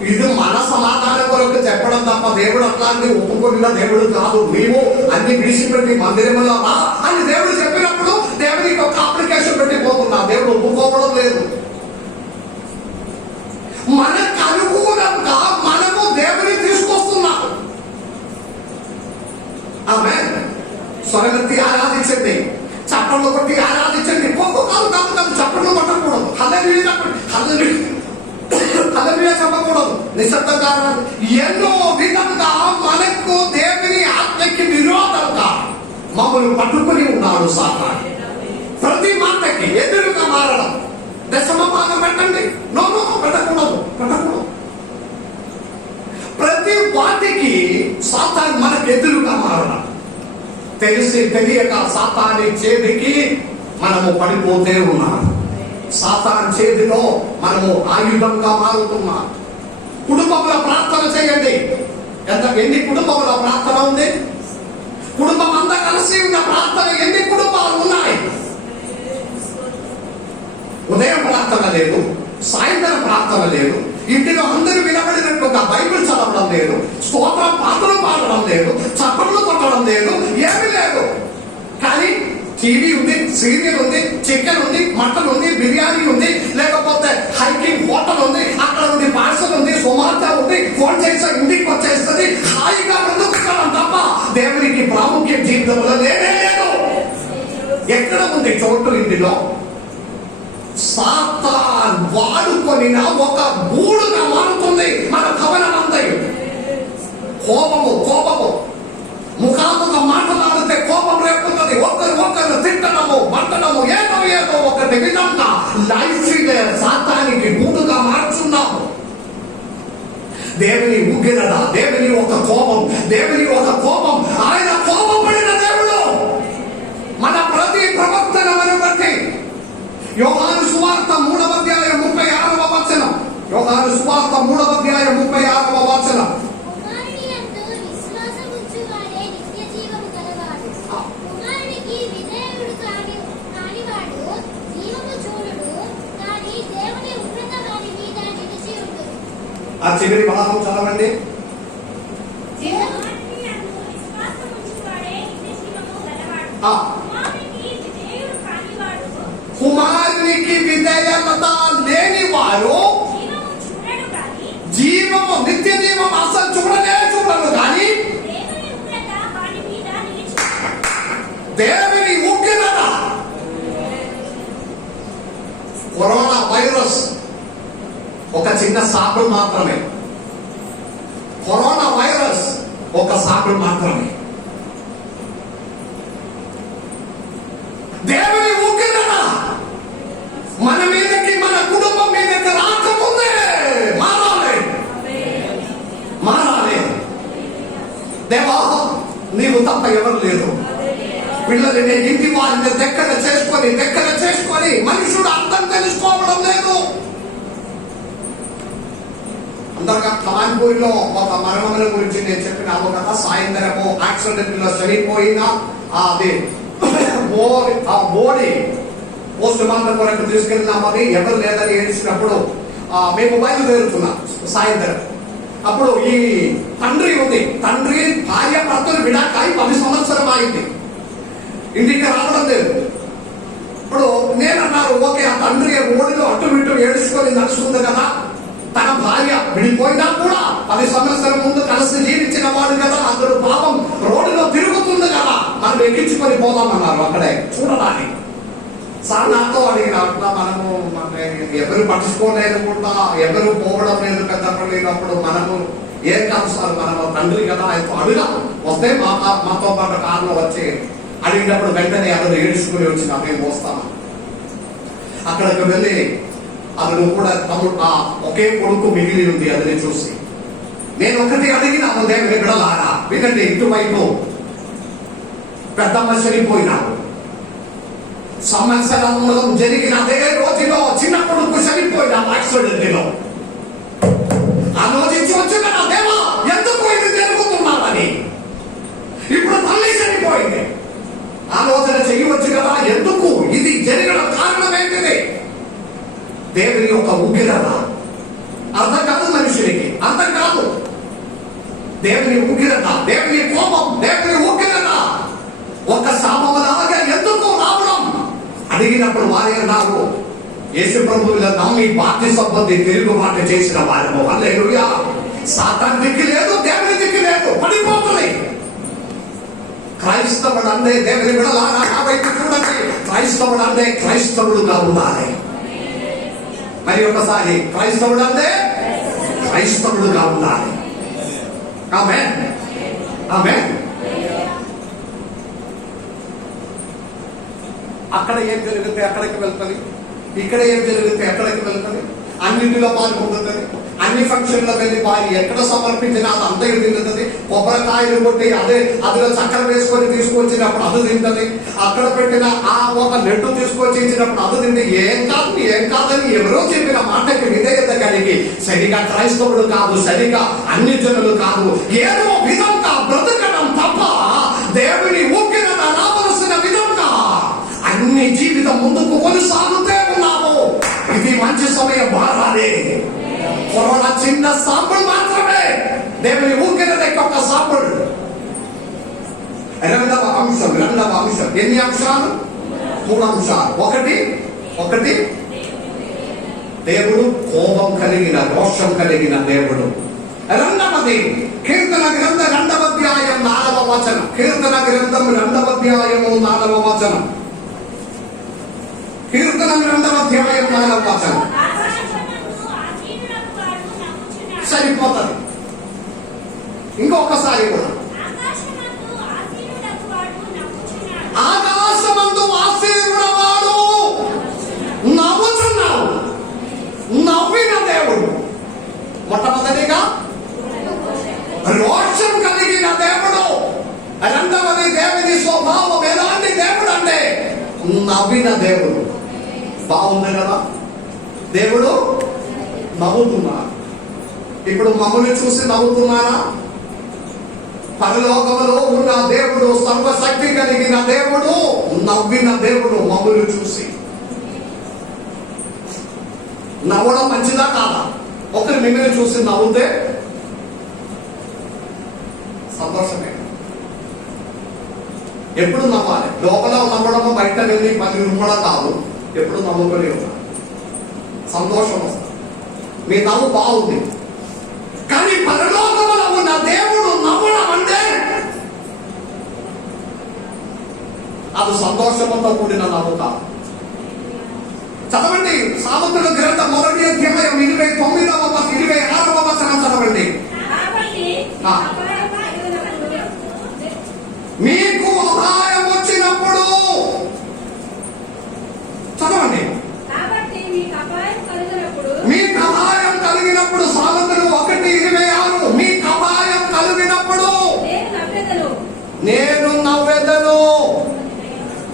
ఇది మన సమాధానం కొరకు చెప్పడం తప్ప దేవుడు అట్లాంటి ఒప్పుకున్న దేవుడు కాదు. నీవు అన్ని విడిచిపెట్టి మందిరంలో రా అని దేవుడు చెప్పినప్పుడు దేవునికి ఒక అప్లికేషన్ పెట్టి పోతున్నా. దేవుడు ఒప్పుకోవడం లేదు. మనకు అనుకూలంగా మనము దేవుని తీసుకొస్తున్నాం. ఆమె స్వరగతి ఆరాధించండి, చప్పట్లు కొట్టి ఆరాధించండి. కాదు చప్పట్లు కొట్టకూడదు, హల్లెలూయా చెప్పండి, హల్లెలూయా చెప్పకూడదు, నిశ్శబ్దంగా. ఎన్నో విధంగా మనకు దేవుని ఆత్మకి విరోధంగా మమ్మల్ని పట్టుకుని ఉన్నాడు సాతాను. ప్రతి మాటకి ఎదురుగా మారడం. దశమ భాగం పెట్టండి, నో పెట్టకూడదు. ప్రతి వాటికి సాతాను మనకు ఎదురుగా మారడం. తెలిసి తెలియక సాతాని చేతికి మనము పడిపోతే ఉన్నాం. సాతాన్ చేతిలో మనము ఆయుధంగా మారుతున్నాం. కుటుంబంలో ప్రార్థన చేయండి. ఎన్ని కుటుంబంలో ప్రార్థన ఉంది? కుటుంబం అంతా కలిసి ఉన్న ప్రార్థన ఎన్ని కుటుంబాలు ఉన్నాయి? ఉదయం ప్రార్థన లేదు, సాయంత్రం ప్రార్థన లేదు, ఇంటిలో అందరూ వినబడినట్టుగా బైబిల్ చదవడం లేదు, స్తోత్రం పాటలు పాడడం లేదు, చప్పట్లు కొట్టడం లేదు, ఏమీ లేదు. కానీ టీవీ ఉంది, సీరియల్ ఉంది, చికెన్ ఉంది, మటన్ ఉంది, బిర్యానీ ఉంది, లేకపోతే హైకింగ్ హోటల్ ఉంది, అక్కడ ఉంది పార్సల్ ఉంది, సోమార్తా ఉంది, ఫోన్ చేస్తే ఇంటికి వచ్చేస్తుంది. హాయిగా ముందుకు తప్ప దేవునికి ప్రాముఖ్యం జీవితంలో లేనే లేదు. ఎక్కడ ఉంది చోటు? ఇంటిలో. సాతాన్ వాడుకొని ఒక గూడుగా మారుతుంది మన భవనం అంతయు. కోపము ముఖాముఖం మాట్లాడితే కోపం రేపుతుంది. ఒకరు తిట్టడము, పట్టడము, ఏదో ఒకటి విధంగా లైఫ్ సాతానికి గూడుగా మార్చున్నాము. దేవుని ఉగ్రత, దేవుని ఒక కోపం, ఆయన కోపపడిన దేవుడు. మన ప్రతి ప్రవర్తనను బట్టి యోహాను సువార్త 3వ అధ్యాయం 36వ వచనం. యోహాను సువార్త 3వ అధ్యాయం 36వ వచనం. ఆ చివరి భాగం చదవండి. కుమారునికి విధేయత లేని వారు జీవము, నిత్య జీవం అసలు చూడరు. కానీ దేవుని ఉగ్రత. కరోనా వైరస్ ఒక చిన్న సాకులు మాత్రమే. కరోనా వైరస్ ఒక సాకులు మాత్రమే. దేవుని ఉగ్రత మన మీదకి, మన కుటుంబం మీదకి రాకముందే మారాలి. దేవా నీవు తప్ప ఎవరు లేదు. పిల్లలని ఇంటి వారిని దగ్గర చేసుకొని మనుషుడు అర్థం తెలుసుకోవడం లేదు. అందరిగా కాన్పూర్లో ఒక మరణముల గురించి నేను చెప్పినాము కదా. సాయంత్రము యాక్సిడెంట్ లో చనిపోయిన అది బోడీ పోస్ట్ మార్టం కొరకు తీసుకెళ్ళినామని ఎవరు లేదని ఏడ్చినప్పుడు మేము బయలుదేరుతున్నాం సాయంత్రం. అప్పుడు ఈ తండ్రి ఉంది, తండ్రి భార్య భర్తలు విడాకాయి 10 సంవత్సరం అయింది, ఇంటికి రావడం లేదు. ఇప్పుడు నేను అన్నారు, ఓకే ఆ తండ్రి ఓడిలో అటు ఇటు ఏడుచుకొని నడుస్తుంది కదా, తన భార్య విడిపోయినా కూడా 10 సంవత్సరం ముందు కలిసి జీవించిన వాడు కదా, అతడు పాపం రోడ్డులో తిరుగుతుంది కదా, మనం ఎక్కించుకొని పోదామన్నారు అక్కడే చూడడానికి. సార్ నాతో అడిగిన అట్లా మనము ఎవరు పట్టించుకోలేదు కూడా, ఎవరు పోవడం లేదు పెద్దపల్లినప్పుడు మనము ఏం కాదు సార్, మనం తండ్రి కదా అడుగా వస్తే మాతో పాటు కారులో వచ్చి అడిగినప్పుడు వెంటనే అతను ఏడుచుకుని వచ్చిన మేము వస్తాము. అక్కడికి వెళ్ళి అతను కూడా తమ్ముడు ఒకే కొడుకు మిగిలి ఉంది, అతని చూసి నేను ఒకటి అడిగినాను, దేవుని బిడ్డలారా వినండి, ఇటువైపు పెద్దమ్మ చనిపోయినాడు, సంవత్సరంలో జరిగిన అదే రోజులో చిన్న కొడుకు చనిపోయినాడు యాక్సిడెంట్ లో. ఆలోచించి వచ్చిన దేవా ఎందుకు ఇది జరుగుతున్నాడని. ఇప్పుడు తల్లి చనిపోయింది, ఆలోచన చేయవచ్చు కదా ఎందుకు ఇది జరిగిన కారణం ఏంటిది. దేవుని యొక్క ఉగ్రత అర్థం కాదు మనుషునికి, అర్థం కాదు. దేవుని ఉగ్రత, దేవుని కోపం, దేవుని ఉగ్రత ఒక శాపములాగా ఎందుకు రావడం అడిగినప్పుడు వారే అన్నారు, యేసు ప్రభువుల నమ్మి బాప్తిసం పొంది తిరుగుబాటు చేసిన వారు హల్లెలూయా. సాతాను దిక్కు లేదు, దేవుని దిక్కు లేదు, పడిపోతుంది. క్రైస్తవుడు అంటే దేవుని బిడ్డలారా నా వైపు చూడండి, క్రైస్తవుడు అంటే క్రైస్తవుడుగా ఉండాలి. మరి ఒకసారి క్రైస్తవుడు అంటే క్రైస్తవుడుగా ఉండాలి. ఆమేన్, ఆమేన్. అక్కడ ఏం జరిగితే అక్కడికి వెళ్తుంది, ఇక్కడ ఏం జరిగితే ఎక్కడికి వెళ్తుంది, అన్నింటిలో పాల్గొంటుంది. అన్ని ఫంక్షన్లో వెళ్ళి వారి ఎక్కడ సమర్పించినా అది అంతా తింటుంది. కొబ్బరికాయలు కొట్టి అదిలో చక్కెర వేసుకొని తీసుకొచ్చినప్పుడు అది తింటది. అక్కడ పెట్టిన ఒక నెట్టు తీసుకొచ్చి ఇచ్చినప్పుడు అది తింటే ఏం కాదని ఎవరో చెప్పిన మాటకి విధేయత కలిగి సరిగా క్రైస్తవుడు కాదు, సరిగా అన్ని జనులు కాదు, ఏదో విధంగా బ్రతకడం తప్ప దేవుని ఉగ్రత రావలసిన విధంగా అన్ని జీవితం ముందుకు కొనసాగుతూ ఉన్నాము. ఇది మంచి సమయం మారాలి. కరోనా చిన్న సాంపుల్ మాత్రమే, దేవుని ఉగ్రత యొక్క సాంపుల్. రెండవ అంశం ఎన్ని అంశాలు? 3 అంశాలు. ఒకటి దేవుడు కోపం కలిగిన, రోషం కలిగిన దేవుడు. రెండవది కీర్తన గ్రంథం 2వ అధ్యాయం 4వ వచనం. కీర్తన గ్రంథం 2వ అధ్యాయము 4వ వచనం. కీర్తన 2వ అధ్యాయం 4వ వచనం. సరిపోతుంది. ఇంకొకసారి కూడా ఆకాశమందు ఆశీనుడవాడు నవ్వుచున్నావు. నవ్విన దేవుడు. మొట్టమొదటిగా రోషం కలిగిన దేవుడు. రెండవది దేవుని స్వభావం ఎలాంటి దేవుడు అంటే నవ్విన దేవుడు. బాగుంది కదా, దేవుడు నవ్వుతున్నాడు. ఇప్పుడు మమ్మల్ని చూసి నవ్వుతున్నారా? పరలోకములో ఉన్న దేవుడు, సర్వశక్తి కలిగిన దేవుడు, నవ్విన దేవుడు మమ్మల్ని చూసి. నవ్వడం మంచిదా కాదా? ఒకరు మిమ్మల్ని చూసి నవ్వుతే సంతోషమే. ఎప్పుడు నవ్వాలి? లోపల నవ్వడము, బయట వెళ్ళి పని ఉమ్మడం కాదు. ఎప్పుడు నవ్వుకొని ఉన్నారు, సంతోషం వస్తుంది. మీ నవ్వు బాగుంది, కానీ పరలోకములో ఉన్న దేవుడు నవ్వడం అంటే అది సంతోషంతో కూడిన నవ్వు కాదు. చదవండి సామెతల గ్రంథం 1వ అధ్యాయం 29వ 26వ వచనం చదవండి. మీకు అపాయం వచ్చినప్పుడు చదవండి. మీకు అపాయం కలిగినప్పుడు సామెతలు 1:26. మీకు అపాయం కలిగినప్పుడు నేను నవ్వెదను.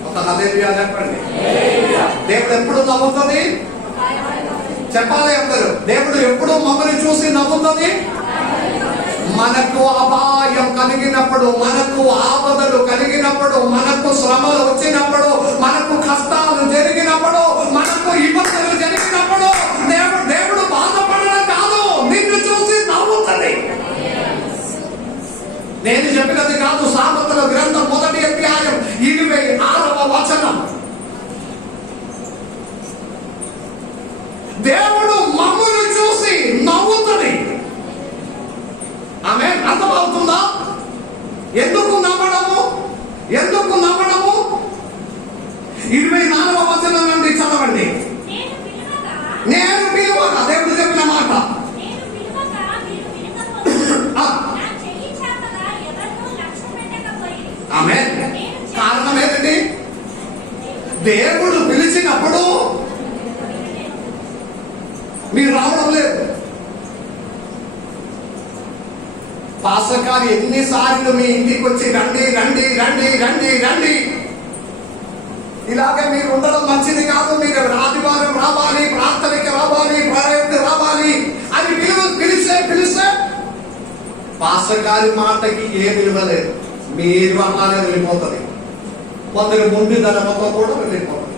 ఒక హల్లెలూయా చెప్పండి. దేవుడు ఎప్పుడు నవ్వుతుంది? చెప్పాలి అందరూ. దేవుడు ఎప్పుడు మమ్మల్ని చూసి నవ్వుతుంది? మనకు అపాయం కలిగినప్పుడు, మనకు ఆపదలు కలిగినప్పుడు, మన శ్రమలు వచ్చినప్పుడు, మనకు కష్టాలు జరిగినప్పుడు, మనకు ఇబ్బందులు జరిగినప్పుడు దేవుడు బాధపడడం కాదు, నిన్ను చూసి నవ్వుతుంది. నేను చెప్పినది కాదు, సామెతల గ్రంథం 1వ అధ్యాయం 26వ వచనం. దేవుడు మమ్మును చూసి నవ్వుతుంది. ఆమె అర్థమవుతుందా? ఎందుకు నవ్వడము? ఎందుకు నవ్వడము? 24వ వచనం నుండి చదవండి. నేను పిలువగా, దేవుడు చెప్పిన మాట. ఆమె కారణం ఏంటండి? దేవుడు పిలిచినప్పుడు మీరు రావడం లేదు. పాస్టర్ ఎన్నిసార్లు మీ ఇంటికి వచ్చి రండి రండి రండి రండి రండి, ఇలాగే మీరు ఉండడం మంచిది కాదు, మీరు ఆదివారం రావాలి, ప్రార్థనకి రావాలి, ప్రయోగకి రావాలి అని పిలిస్తే పాస్టర్ గారి మాటకి ఏ విలువ లేదు. మీరు అన్నానే వెళ్ళిపోతుంది. కొందరు ముందుదలతో కూడా వెళ్ళిపోతుంది.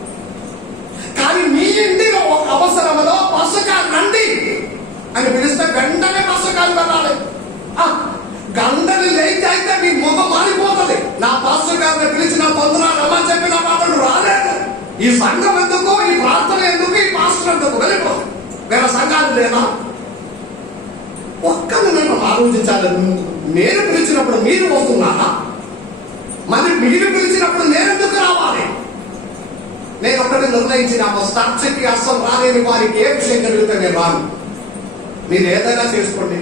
కానీ మీ ఇంటిలో ఒక అవసరంలో పాస్టర్ గారు రండి అని పిలిస్తే వెంటనే పాస్టర్ గారు వెళ్ళాలి. గంటలు లేట్ అయితే మీ ముఖం మారిపోతుంది. నా పాస్టర్ గారిని పిలిచిన తొందర రమ్మని చెప్పిన మాటలు రాలేదు. ఈ సంఘం ఎందుకు, ఈ ప్రార్థన ఎందుకు, ఈ పాస్టర్ ఎందుకు? వెళ్ళిపోతుంది. వేరే సంఘాలు లేదా? ఒక్కరు నేను ఆలోచించాలి. నేను పిలిచినప్పుడు మీరు వస్తున్నారా? మరి మీరు పిలిచినప్పుడు నేను ఎందుకు రావాలి? నేను ఒక్కటి నిర్ణయించినాము, చర్చకి అస్సలు రాలేని వారికి ఏ విషయం కలిగితే నేను రాను. మీరు ఏదైనా చేసుకోండి.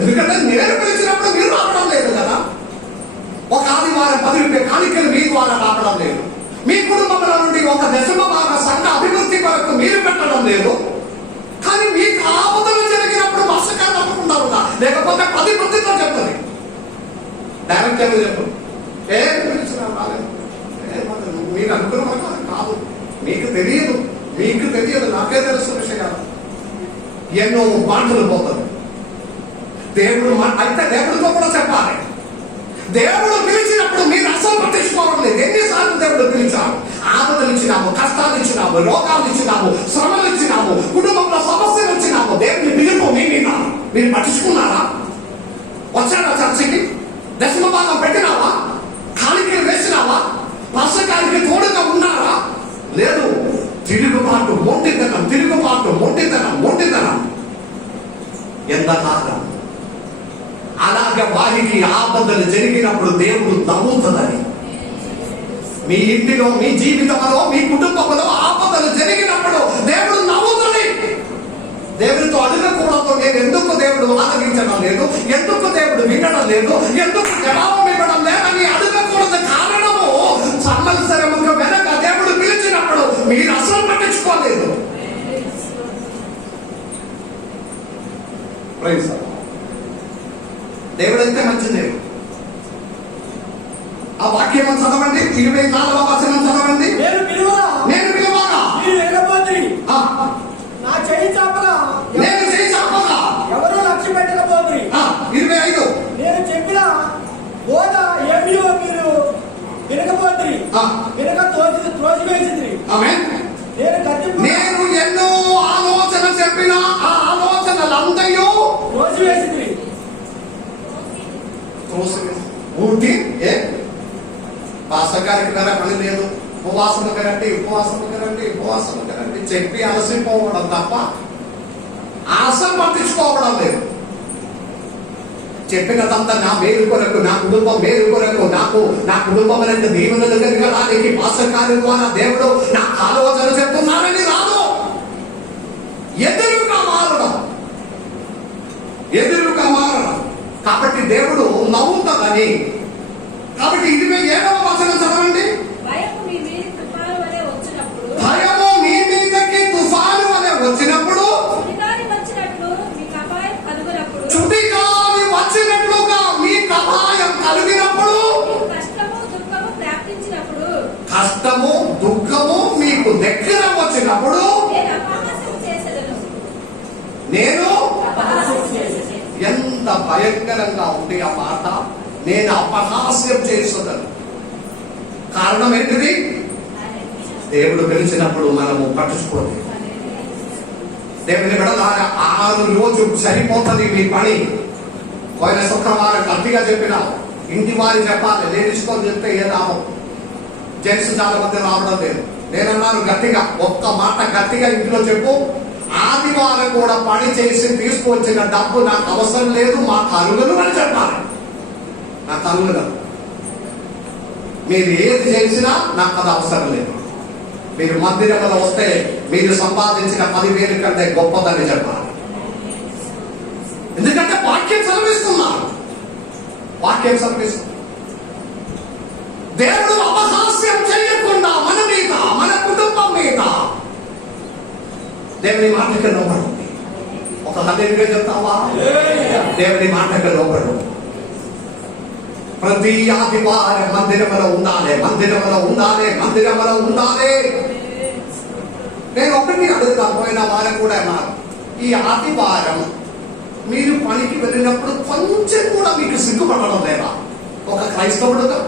ఎందుకంటే నేను పిలిచినప్పుడు మీరు రావడం లేదు కదా. ఒక ఆదివారం 10 రూపాయల కాணிకలు మీ ద్వారా రావడం లేదు. మీ కుటుంబంలో నుండి ఒక దశమ భాగ సంఘ అభివృద్ధి కొరకు మీరు పెట్టడం లేదు. కానీ మీకు ఆపదలు జరిగినప్పుడు మస్తగా తప్పకుండా ఉందా? లేకపోతే 10 మందితో చెప్తుంది. డైరెక్ట్ గా చెప్పు, ఏం పిలిచినా రాలేదు. మీరు అనుకున్న కాదు, మీకు తెలియదు, మీకు తెలియదు, నాకే తెలుసు విషయాలు. ఎన్నో మాటలు పోతుంది. దేవుడు అయితే దేవుడితో కూడా చెప్పాలి. దేవుడు పిలిచినప్పుడు మీరు అసలు పట్టించుకోవడం లేదు. ఎన్నిసార్లు దేవుడు పిలిచాము, ఆపదలు ఇచ్చినాము, కష్టాలు ఇచ్చినాము, రోగాలు ఇచ్చినాము, శ్రమలు ఇచ్చినాము, కుటుంబంలో సమస్యలు ఇచ్చినాము. దేవుని పిలుపు మీ మీద మీరు పట్టించుకున్నారా? వచ్చారా చర్చికి? దశమ భాగం పెట్టినావా? కాలికలు వేసినావా? పసకాలికి తోడుగా ఉన్నారా? లేదు. తిరుగుబాటు, మొండితనం, తిరుగుబాటు, మొండితనం, మొండితనం. ఎంతకాలం అలాగే వారికి ఆపదలు జరిగినప్పుడు దేవుడు నవ్వుతుందని. మీ ఇంటిలో, మీ జీవితంలో, మీ కుటుంబంలో ఆపదలు జరిగినప్పుడు దేవుడు నవ్వుతుంది. దేవుడితో అడగకూడదు, నేను ఎందుకు దేవుడు ఆలకించడం లేదు, ఎందుకు దేవుడు వినడం లేదు, ఎందుకు జవాబు ఇవ్వడం లేదని అడగకూడదు. కారణము సంవత్సరముకు వెనక దేవుడు పిలిచినప్పుడు మీరు అసలు పట్టించుకోలేదు. దేవుడైతే మంచిదే. ఆ వాక్యం చదవండి, 24వ వచనం చదవండి. నేను పిలువగా మీరు వినకపోతిరి, నా చెయ్యి చాపగా నేను చెయ్యి చాపగా ఎవరూ లక్ష్య పెట్టకపోతిరి. 25 నేను చెప్పిన బోధ ఏమియో మీరు వినకపోతిరి, వినక త్రోసివేసిరి. ఆమేన్. నేను ఎన్నో ఆలోచన చెప్పిన ఆ ఆలోచనలందయూ త్రోసివేసిరి. ఊటి పాసగారికి వేరే పని లేదు. ఉపవాసము కరండి, ఉపవాసము కరండి, ఉపవాసము కరండి చెప్పి అలసిపోవడం తప్ప అసలు పట్టించుకోవడం లేదు. చెప్పినదంతా నా మేలు కొరకు, నా కుటుంబం మేలు కొరకు, నా కుటుంబం రెండు దీవెనలు కలగడానికి పాసకారి ద్వారా దేవుడు నా ఆలోచన చెప్తున్నానని రాదు. ఎదురుగా మారడం, ఎదురుగా మారడం. కాబట్టి దేవుడు నవ్వుతుందని. కాబట్టి 27వ వచనం చదవండి. భయము మీ మీదకి తుఫాను వలె వచ్చినప్పుడు చుడిగాలి వచ్చినట్లుగా మీకు అపాయం కలిగినప్పుడు, కష్టము దుఃఖము మీకు దగ్గర వచ్చినప్పుడు నేను ఎంత భయంకరంగా ఉంది ఆ మాట. నేను అపహాస్యం చేస్తున్నాను. కారణం ఏంటిది? దేవుడు పిలిచినప్పుడు మనము పట్టించుకోలేదు. దేవుని బిడ్డలారా, 6 రోజులు సరిపోతుంది మీ పని. పోయిన శుక్రవారం గట్టిగా చెప్పిన ఇంటి వారి చెప్పాలి, లేడీస్తో చెప్తే ఏ లాభం? జెంట్స్ చాలా మంది రావడం లేదు. నేనన్నాను గట్టిగా, ఒక్క మాట గట్టిగా ఇంట్లో చెప్పు, ఆదివారం కూడా పని చేసి తీసుకొచ్చిన డబ్బు నాకు అవసరం లేదు, మా కరువులు అని చెప్పాలి. నా కరువులు మీరు ఏది చేసినా నాకు అది అవసరం లేదు. మీరు మందిరంలో వస్తే మీరు సంపాదించిన 10,000 కంటే గొప్పదని చెప్పాలి. ఎందుకంటే వాక్యం చదివిస్తున్నారు. వాక్యం చదివిస్తున్నారు. దేవుడు అపహాస్యం చేయకుండా మన మీద, మన కుటుంబం మీద దేవుని మాటకి లోబడు. ఒక హల్లెలూయా చెప్తావా? దేవుని మాటకి లోబడు. ప్రతి ఆదివారం మందిరంలో ఉండాలి, మందిరంలో ఉండాలి, మందిరంలో ఉండాలి. నేను ఒకటి అడుగుతా, పోయిన వారం కూడా అన్నారు, ఈ ఆదివారం మీరు పనికి వెళ్ళినప్పుడు కొంచెం కూడా మీకు సిగ్గుపడడం లేదా? ఒక క్రైస్తవుడుగా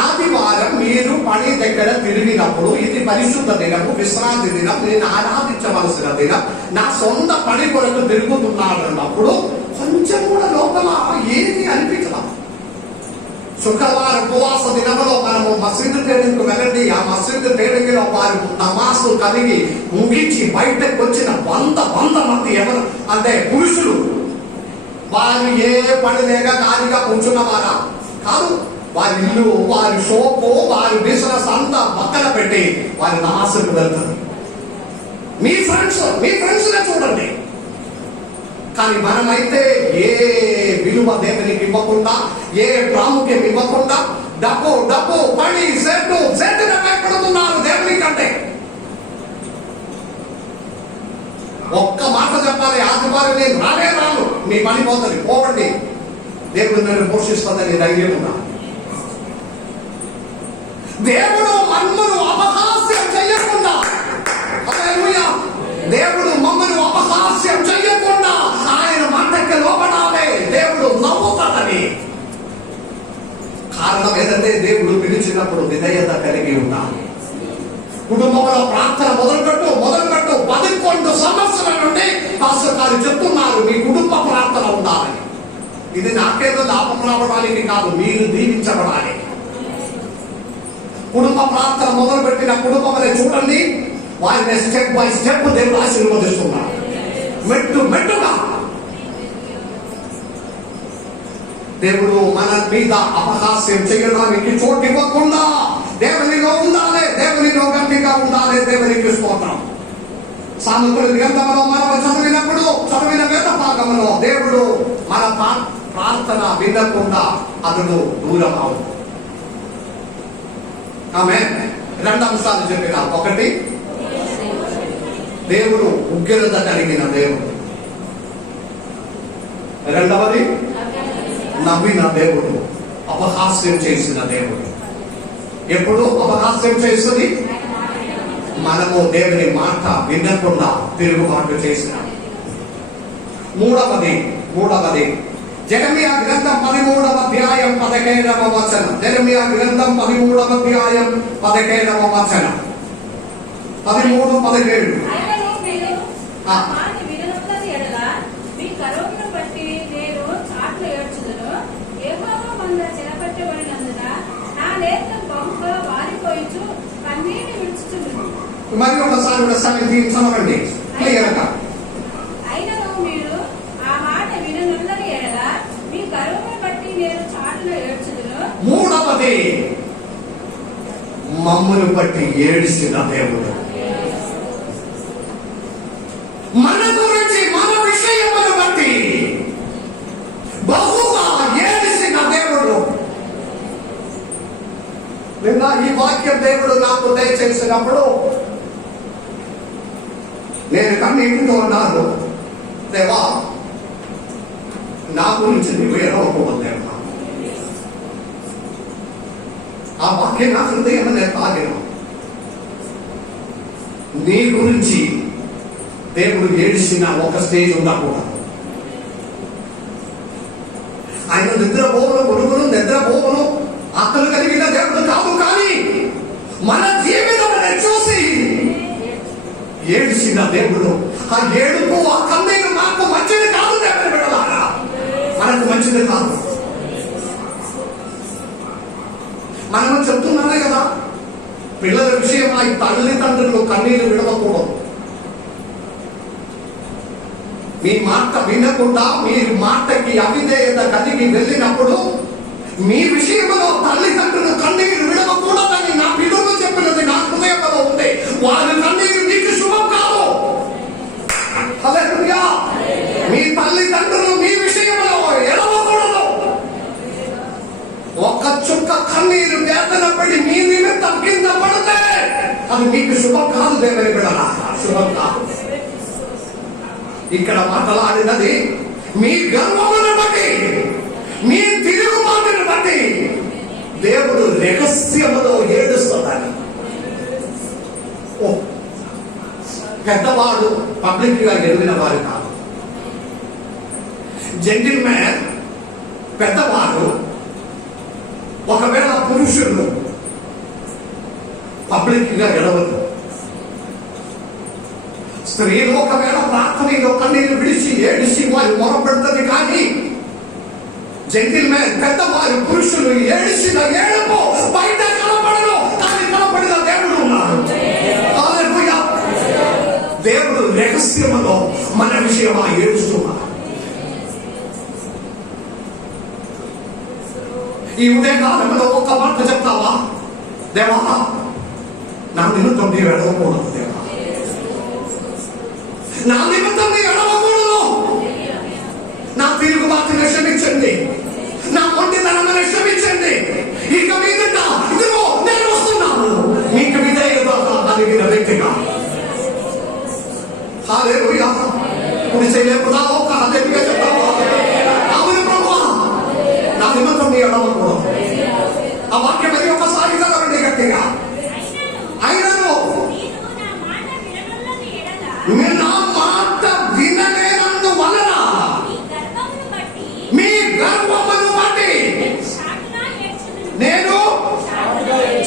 ఆదివారం మీరు పని దగ్గర తిరిగినప్పుడు, ఇది పరిశుద్ధ దినము, విశ్రాంతి దినం, నేను ఆరాధించవలసిన దినం, నా సొంత పని కొరకు తిరుగుతున్నాడు అన్నప్పుడు కొంచెం కూడా లోపల ఏది అనిపించదా? శుక్రవారం ఉపవాస దినంలో మనము మసీదు ట్రైనింగ్ వెళ్ళండి. ఆ మసీదు ట్రైనింగ్ లో వారు నమాజు కలిగి ముగించి బయటకు వచ్చిన 100 మంది ఎవరు అంటే పురుషులు, వారు ఏ పని లేక ఖాళీగా కూర్చున్నవారా కాదు. వారి ఇల్లు, వారి షోపు, వారి బిజినెస్ అంతా పక్కన పెట్టి వారి నమాజుకు వెళ్తారు. మీ ఫ్రెండ్స్ చూడండి. కానీ మనమైతే ఏ విలువ దేవునికి ఇవ్వకుండా, ఏ ప్రాముఖ్యం ఇవ్వకుండా, డబ్బు పని సెట్టు పెడుతున్నారు దేవుని కంటే. ఒక్క మాట చెప్పాలి, ఆదివారం నేను రాను, మీ పని పోతుంది, పోవండి, దేవుడు నన్ను పోషిస్తుందని ధైర్యం ఉన్నా. దేవుడు మమ్మను అపహాస్యం చేయకుండా, హల్లెలూయా, దేవుడు మమ్మను అపహాస్యం చేయకుండా ఆయన మాటకి లోబడాలి. దేవుడు నవ్వుతాడని. కారణం ఏంటంటే దేవుడు పిలిచినప్పుడు విధేయత కలిగి ఉండాలి. కుటుంబంలో ప్రార్థన మొదలుపెట్టు 11 సంవత్సరాల నుండి పాస్టర్ గారు చెప్తున్నారు, మీ కుటుంబ ప్రార్థన ఉండాలి. ఇది నాకేదో లాభం రావడానికి కాదు, మీరు దీవించబడాలి. కుటుంబ ప్రార్థన మొదలుపెట్టిన కుటుంబం చూడండి, వారిని స్టెప్ బై స్టెప్ దేవుడు ఆశీర్వదిస్తున్నారు. మెట్టుగా దేవుడు మన మీద అపహాస్యం చేయడానికి చోటు ఇవ్వకుండా దేవునిలో ఉండాలి, దేవునిలో గట్టిగా ఉండాలి. దేవునికి స్తోత్రం. సామెతల గ్రంథంలో మనం చదివిన వేద భాగంలో దేవుడు మన ప్రార్థన వినకుండా అతడు దూరం అవును. ఆమె 2 అంశాలు చెప్పిన, ఒకటి దేవుడు ఉగ్రత కలిగిన దేవుడు, రెండవది నవ్విన దేవుడు, అపహాస్యం చేసిన దేవుడు. ఎప్పుడు అపహాస్యం చేస్తుంది? మనము దేవుని మాట వినకుండా తిరుగుబాటు చేసిన. మూడవది జెరెమియా గ్రంథం 13వ అధ్యాయం 15వ వచనం. జెరెమియా గ్రంథం 13వ అధ్యాయం 15వ వచనం. 13-17. మరి ఒకసారి చదవండి క్లియర్గా. మూడవది మమ్మను బట్టి ఏడిసిన దేవుడు, మన గురించి మన విషయమును బట్టి బహుగా ఏడిసిన దేవుడు. నిన్న ఈ వాక్యం దేవుడు నాకు దయచేసినప్పుడు నేను కన్నీటితో అన్నాను, దేవా నా గురించి నువ్వు ఎడవకపోతేవా. ఆ వాక్యం నా హృదయం నేను తాగిన. నీ గురించి దేవుడు ఏడిసిన ఒక స్టేజ్ ఉండకూడదు. ఆయన నిద్రపోవును, నిద్రపోవును పిల్లల విషయమై తల్లిదండ్రులు కన్నీరు విడవకూడదు. మీ మాట వినకుండా మీ మాటకి అవిధేయత కలిగి వెళ్ళినప్పుడు మీ విషయంలో తల్లిదండ్రులు కన్నీరు విడవకూడదని నా పిల్లలు చెప్పినది నా హృదయంలో ఉంది. వారి కన్నీరు మీకు శుభం కాదు. హల్లెలూయా. మీ తల్లిదండ్రులు మీ విషయంలో ఎడవకూడదు. ఒక్క చుక్క కన్నీరు వేదన పడి మీ నిమిత్తం కింద పడితే అది మీకు శుభం కాదు. దేవుని బిడ్డలారా, శుభం కాదు. ఇక్కడ మాట్లాడినది మీ గర్వమును బట్టి, మీ తిరుగుబాటును బట్టి దేవుడు రహస్యములో ఏడుస్తున్నాడు. పెద్దవాడు పబ్లిక్ గా ఎదిగిన వారు కాదు. జెంటిల్ మ్యాన్ పెద్దవాడు. ఒకవేళ పురుషులు పబ్లిక్ గా ఎడవరు. స్త్రీలు ఒకవేళ ప్రార్థనలో కన్నీరు విడిచి ఏడిసి వారు మొరపెడుతుంది. కానీ జెంటిల్ మ్యాన్ పెద్దవారు పురుషులు ఏడిసిన ఏడుపు బయట కనపడదు, కానీ కనపడిన దేవుడు ఉన్నాడు. హల్లెలూయా. దేవుడు రహస్యములో మన విషయమా ఏడుస్తున్నాడు. ఈ ఉదయకాలంలో ఒక్క మాట చెప్తావా? దేవా, నా నిమిత్తం నీవు ఎడవకూడదు. దేవా, నా నిమిత్తం నీవు ఎడవకూడదు. నా తిరుగుబాటును క్షమించండి, నా మొండితనాన్ని క్షమించండి. ఇక మీదట ఇదిగో నేను వస్తున్నాను మీకు విధేయత కలిగిన వ్యక్తిగా. హల్లెలూయా. కుడి చేయలేపుతావో ఒక హల్లెలూయా చెప్తావా? అవును ప్రభువా, నా నిమిత్తం నీ ఎడవకూడదు. ఆ వాక్యం అది ఒకసారి చదవండి గట్టిగా. అయినను నా మాట వినలేనందు వలన మీ గర్వమును బట్టి నేను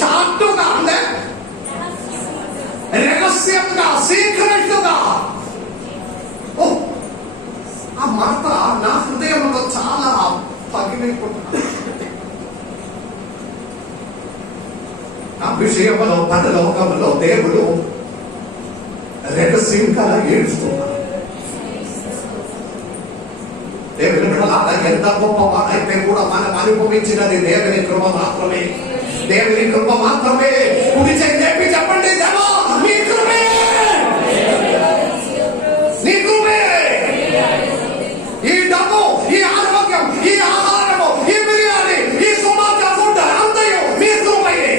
చాటుగా అంటే రహస్యంగా సీక్రెట్ గా. ఆ మాట నా హృదయంలో చాలా పగిలిపోతున్నా. ఆ విషయంలో పరలోకంలో దేవుడు రహస్యంగా ఏడుస్తున్నాడు. దేవుని బిడ్డలారా, ఎంత గొప్పవాడైతే కూడా మనం అనుభవించినది దేవుని కృప మాత్రమే. దేవుని కృప మాత్రమే. కుడి చేయి లేపి చెప్పండి, దేవా నీ కృపే, నీ కృపే. ఈ డబ్బు, ఈ ఆరోగ్యం, ఈ ఆహారము, ఈ బిర్యానీ, ఈ సుమార్గ ఫుడ్ అంతయు నీ కృపయే.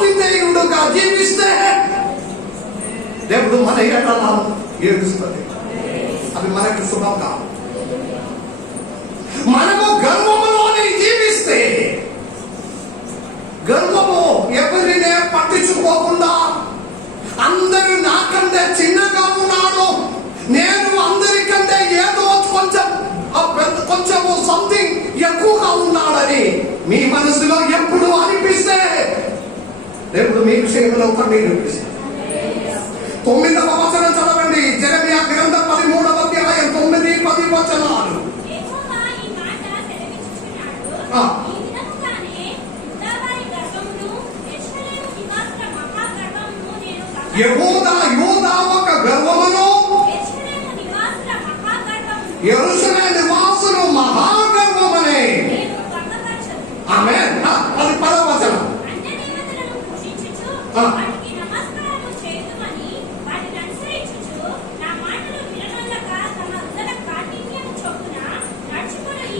అవిధేయుడుగా జీవిస్తే దేవుడు మన ఎడల ఏడుస్తుంది. అది మనకు శుభం కాదు. మనము గర్వములోనే జీవిస్తే, గర్వము ఎవరినే పట్టించుకోకుండా అందరూ నాకంటే చిన్నగా ఉన్నాడు, నేను అందరికంటే ఏదో కొంచెము సంథింగ్ ఎక్కువగా ఉన్నాడని మీ మనసులో ఎప్పుడు అనిపిస్తే దేవుడు మీ విషయంలో కన్నీరు విడిపిస్తాడు. 9వ వచనం చదవండి. జెరెమియా గ్రంథం 13వ అధ్యాయం 9-10 వచనాలు. యెహూదా ఒక గర్వమును, యెరూషలేము నివాసులు మహాగర్వమనే. ఆమేన్. అది 10వ వచనం.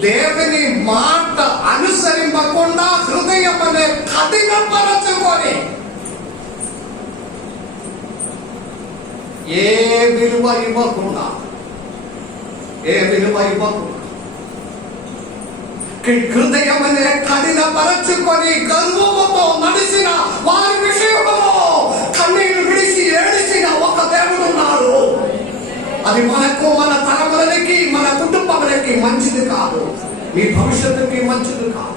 దేవుని మాట అనుసరింపకుండా హృదయం అనే కఠినపరచుకొని ఏ విలువ ఇవ్వకుండా హృదయం అనే కఠినపరచుకొని గర్వముతో నడిచిన వారి విషయంలో కన్నీరు విడిచి ఏడిచిన ఒక దేవుడు ఉన్నాడు. అది మనకు, మన తరములకి, మన కుటుంబములకి మంచిది కాదు. మీ భవిష్యత్తుకి మంచిది కాదు.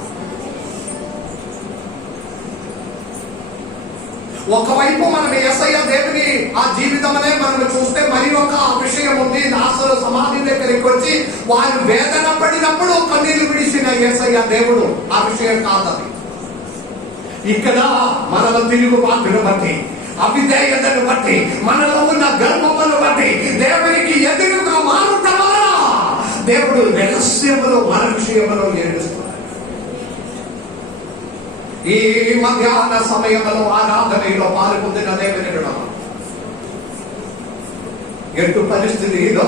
ఒకవైపు మనం యేసయ్య దేవుని ఆ జీవితం అనే మనం చూస్తే, మరి ఒక విషయం ఉంది. నాసరు సమాధి దగ్గరికి వచ్చి వారు వేదన పడినప్పుడు కన్నీరు విడిచిన యేసయ్య దేవుడు. ఆ విషయం కాదది. ఇక్కడ మనల తిరుగుబాటును బట్టి, అవిధేయతను బట్టి, మనలో ఉన్న గర్వమును బట్టి దేవునికి ఎదురుగా మారుట వలన దేవుడు రహస్యములో మన విషయంలో ఏడుస్తున్నాడు. ఈ మధ్యాహ్న సమయంలో ఆరాధనలో పాల్పొందిన దేవుని ఎటు పరిస్థితిలో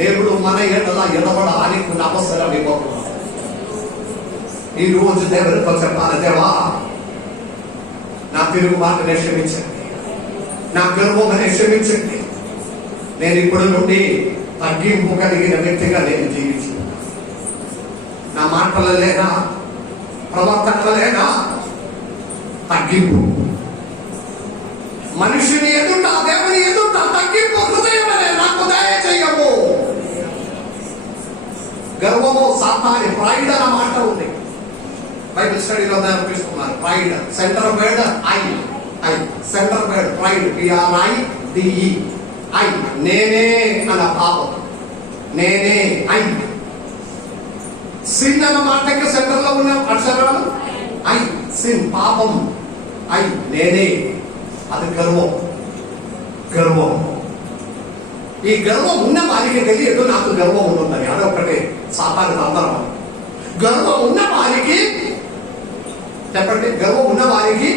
దేవుడు మన ఎడవడానికి ఉన్న అవసరం ఇవ్వకూడదు. ఈ రోజు దేవుడితో చెప్పాలి, దేవా నా తిరుగుబాటునే క్షమించండి, నా గర్వమనే క్షమించండి. నేను ఇప్పుడు నుండి తగ్గింపు కలిగిన వ్యక్తిగా నేను జీవించాను. నా మాటలు లేనా, ప్రవర్తనలు లేనా తగ్గింపు. మనిషిని ఎదుట, దేవుని ఎదుట తగ్గింపు హృదయమనే నాకు దయచేయము. గర్వము సాతాని, ప్రైడ్ అన్న మాట ఉంది. బైబిల్ స్టడీలో దాన్ని తీసుకున్నారు. Pride centre word I centre word pride PRIDE I, నేనే అన్న పాపం, నేనే ఐ. సిన్ అన్న మాటకి సెంటర్ లో ఉన్న అక్షరాలు ఐ, సిన్ పాపం, ఐ నేనే. అది గర్వం. ఈ గర్వం ఉన్న వారికి తెలియదు నాకు గర్వం ఉంటుందని. అదొక్కటే సాతాను తంత్రం. గర్వం ఉన్న వారికి చెప్పండి, గర్వం ఉన్న వారికి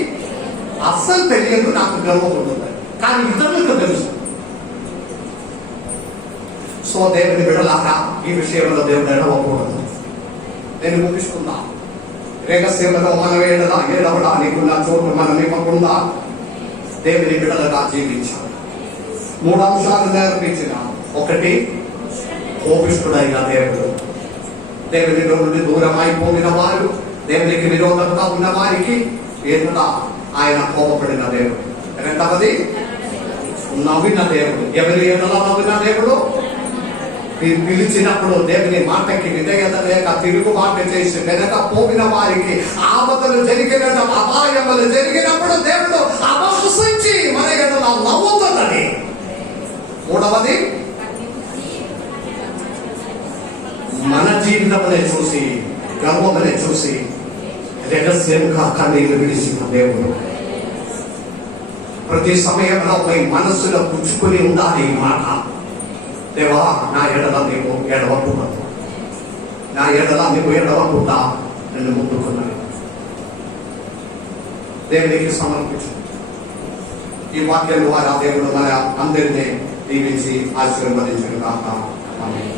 అస్సలు తెలియదు నాకు గర్వం ఉంటుందని. కానీ ఇతరులకు తెలుసు. సో దేవుని బిడ్డలారా, ఈ విషయంలో దేవుడు ఎడవకూడదు. నేను ముగిస్తున్నా. రహస్యంలో మనం ఏడవడానికి ఉన్న చోటు మనం ఇవ్వకుండా దేవుని బిడ్డలుగా జీవించాలి. 3 అంశాలు నేర్పించిన. 1, కోపిష్ఠుడైన దేవుడు. దేవుని నుండి దూరం అయిపోయిన వారు, దేవునికి విరోధంగా ఉన్న వారికి ఎదుట ఆయన కోపపడిన దేవుడు. 2వది నవ్విన దేవుడు. ఎవరి ఎడలా నవ్విన దేవుడు? పిలిచినప్పుడు దేవుని మాటకి విధేయత లేక తిరుగుబాటు చేసి వెనక పోగిన వారికి ఆపదలు జరిగిన, అపాయములు జరిగినప్పుడు దేవుడు అపహసించి మన ఎడలా నవ్వుతున్నది. 3వది మన జీవితమునే చూసి, గర్వమునే చూసి రహస్యంగా కన్నీళ్లు విడిచిన దేవుడు. ప్రతి సమయంలో మీ మనస్సులో పుచ్చుకుని ఉండాలి ఈ మాట. దేవా, నా ఎడల నీవు ఎడవకుండా, నా ఎడల నీవు ఎడవకుండా నన్ను ముందుకున్నాను. దేవునికి సమర్పించు. ఈ వాక్యం ద్వారా దేవుడు మన అందరినీ దీవించి ఆశీర్వదించును గాక. ఆమేన్.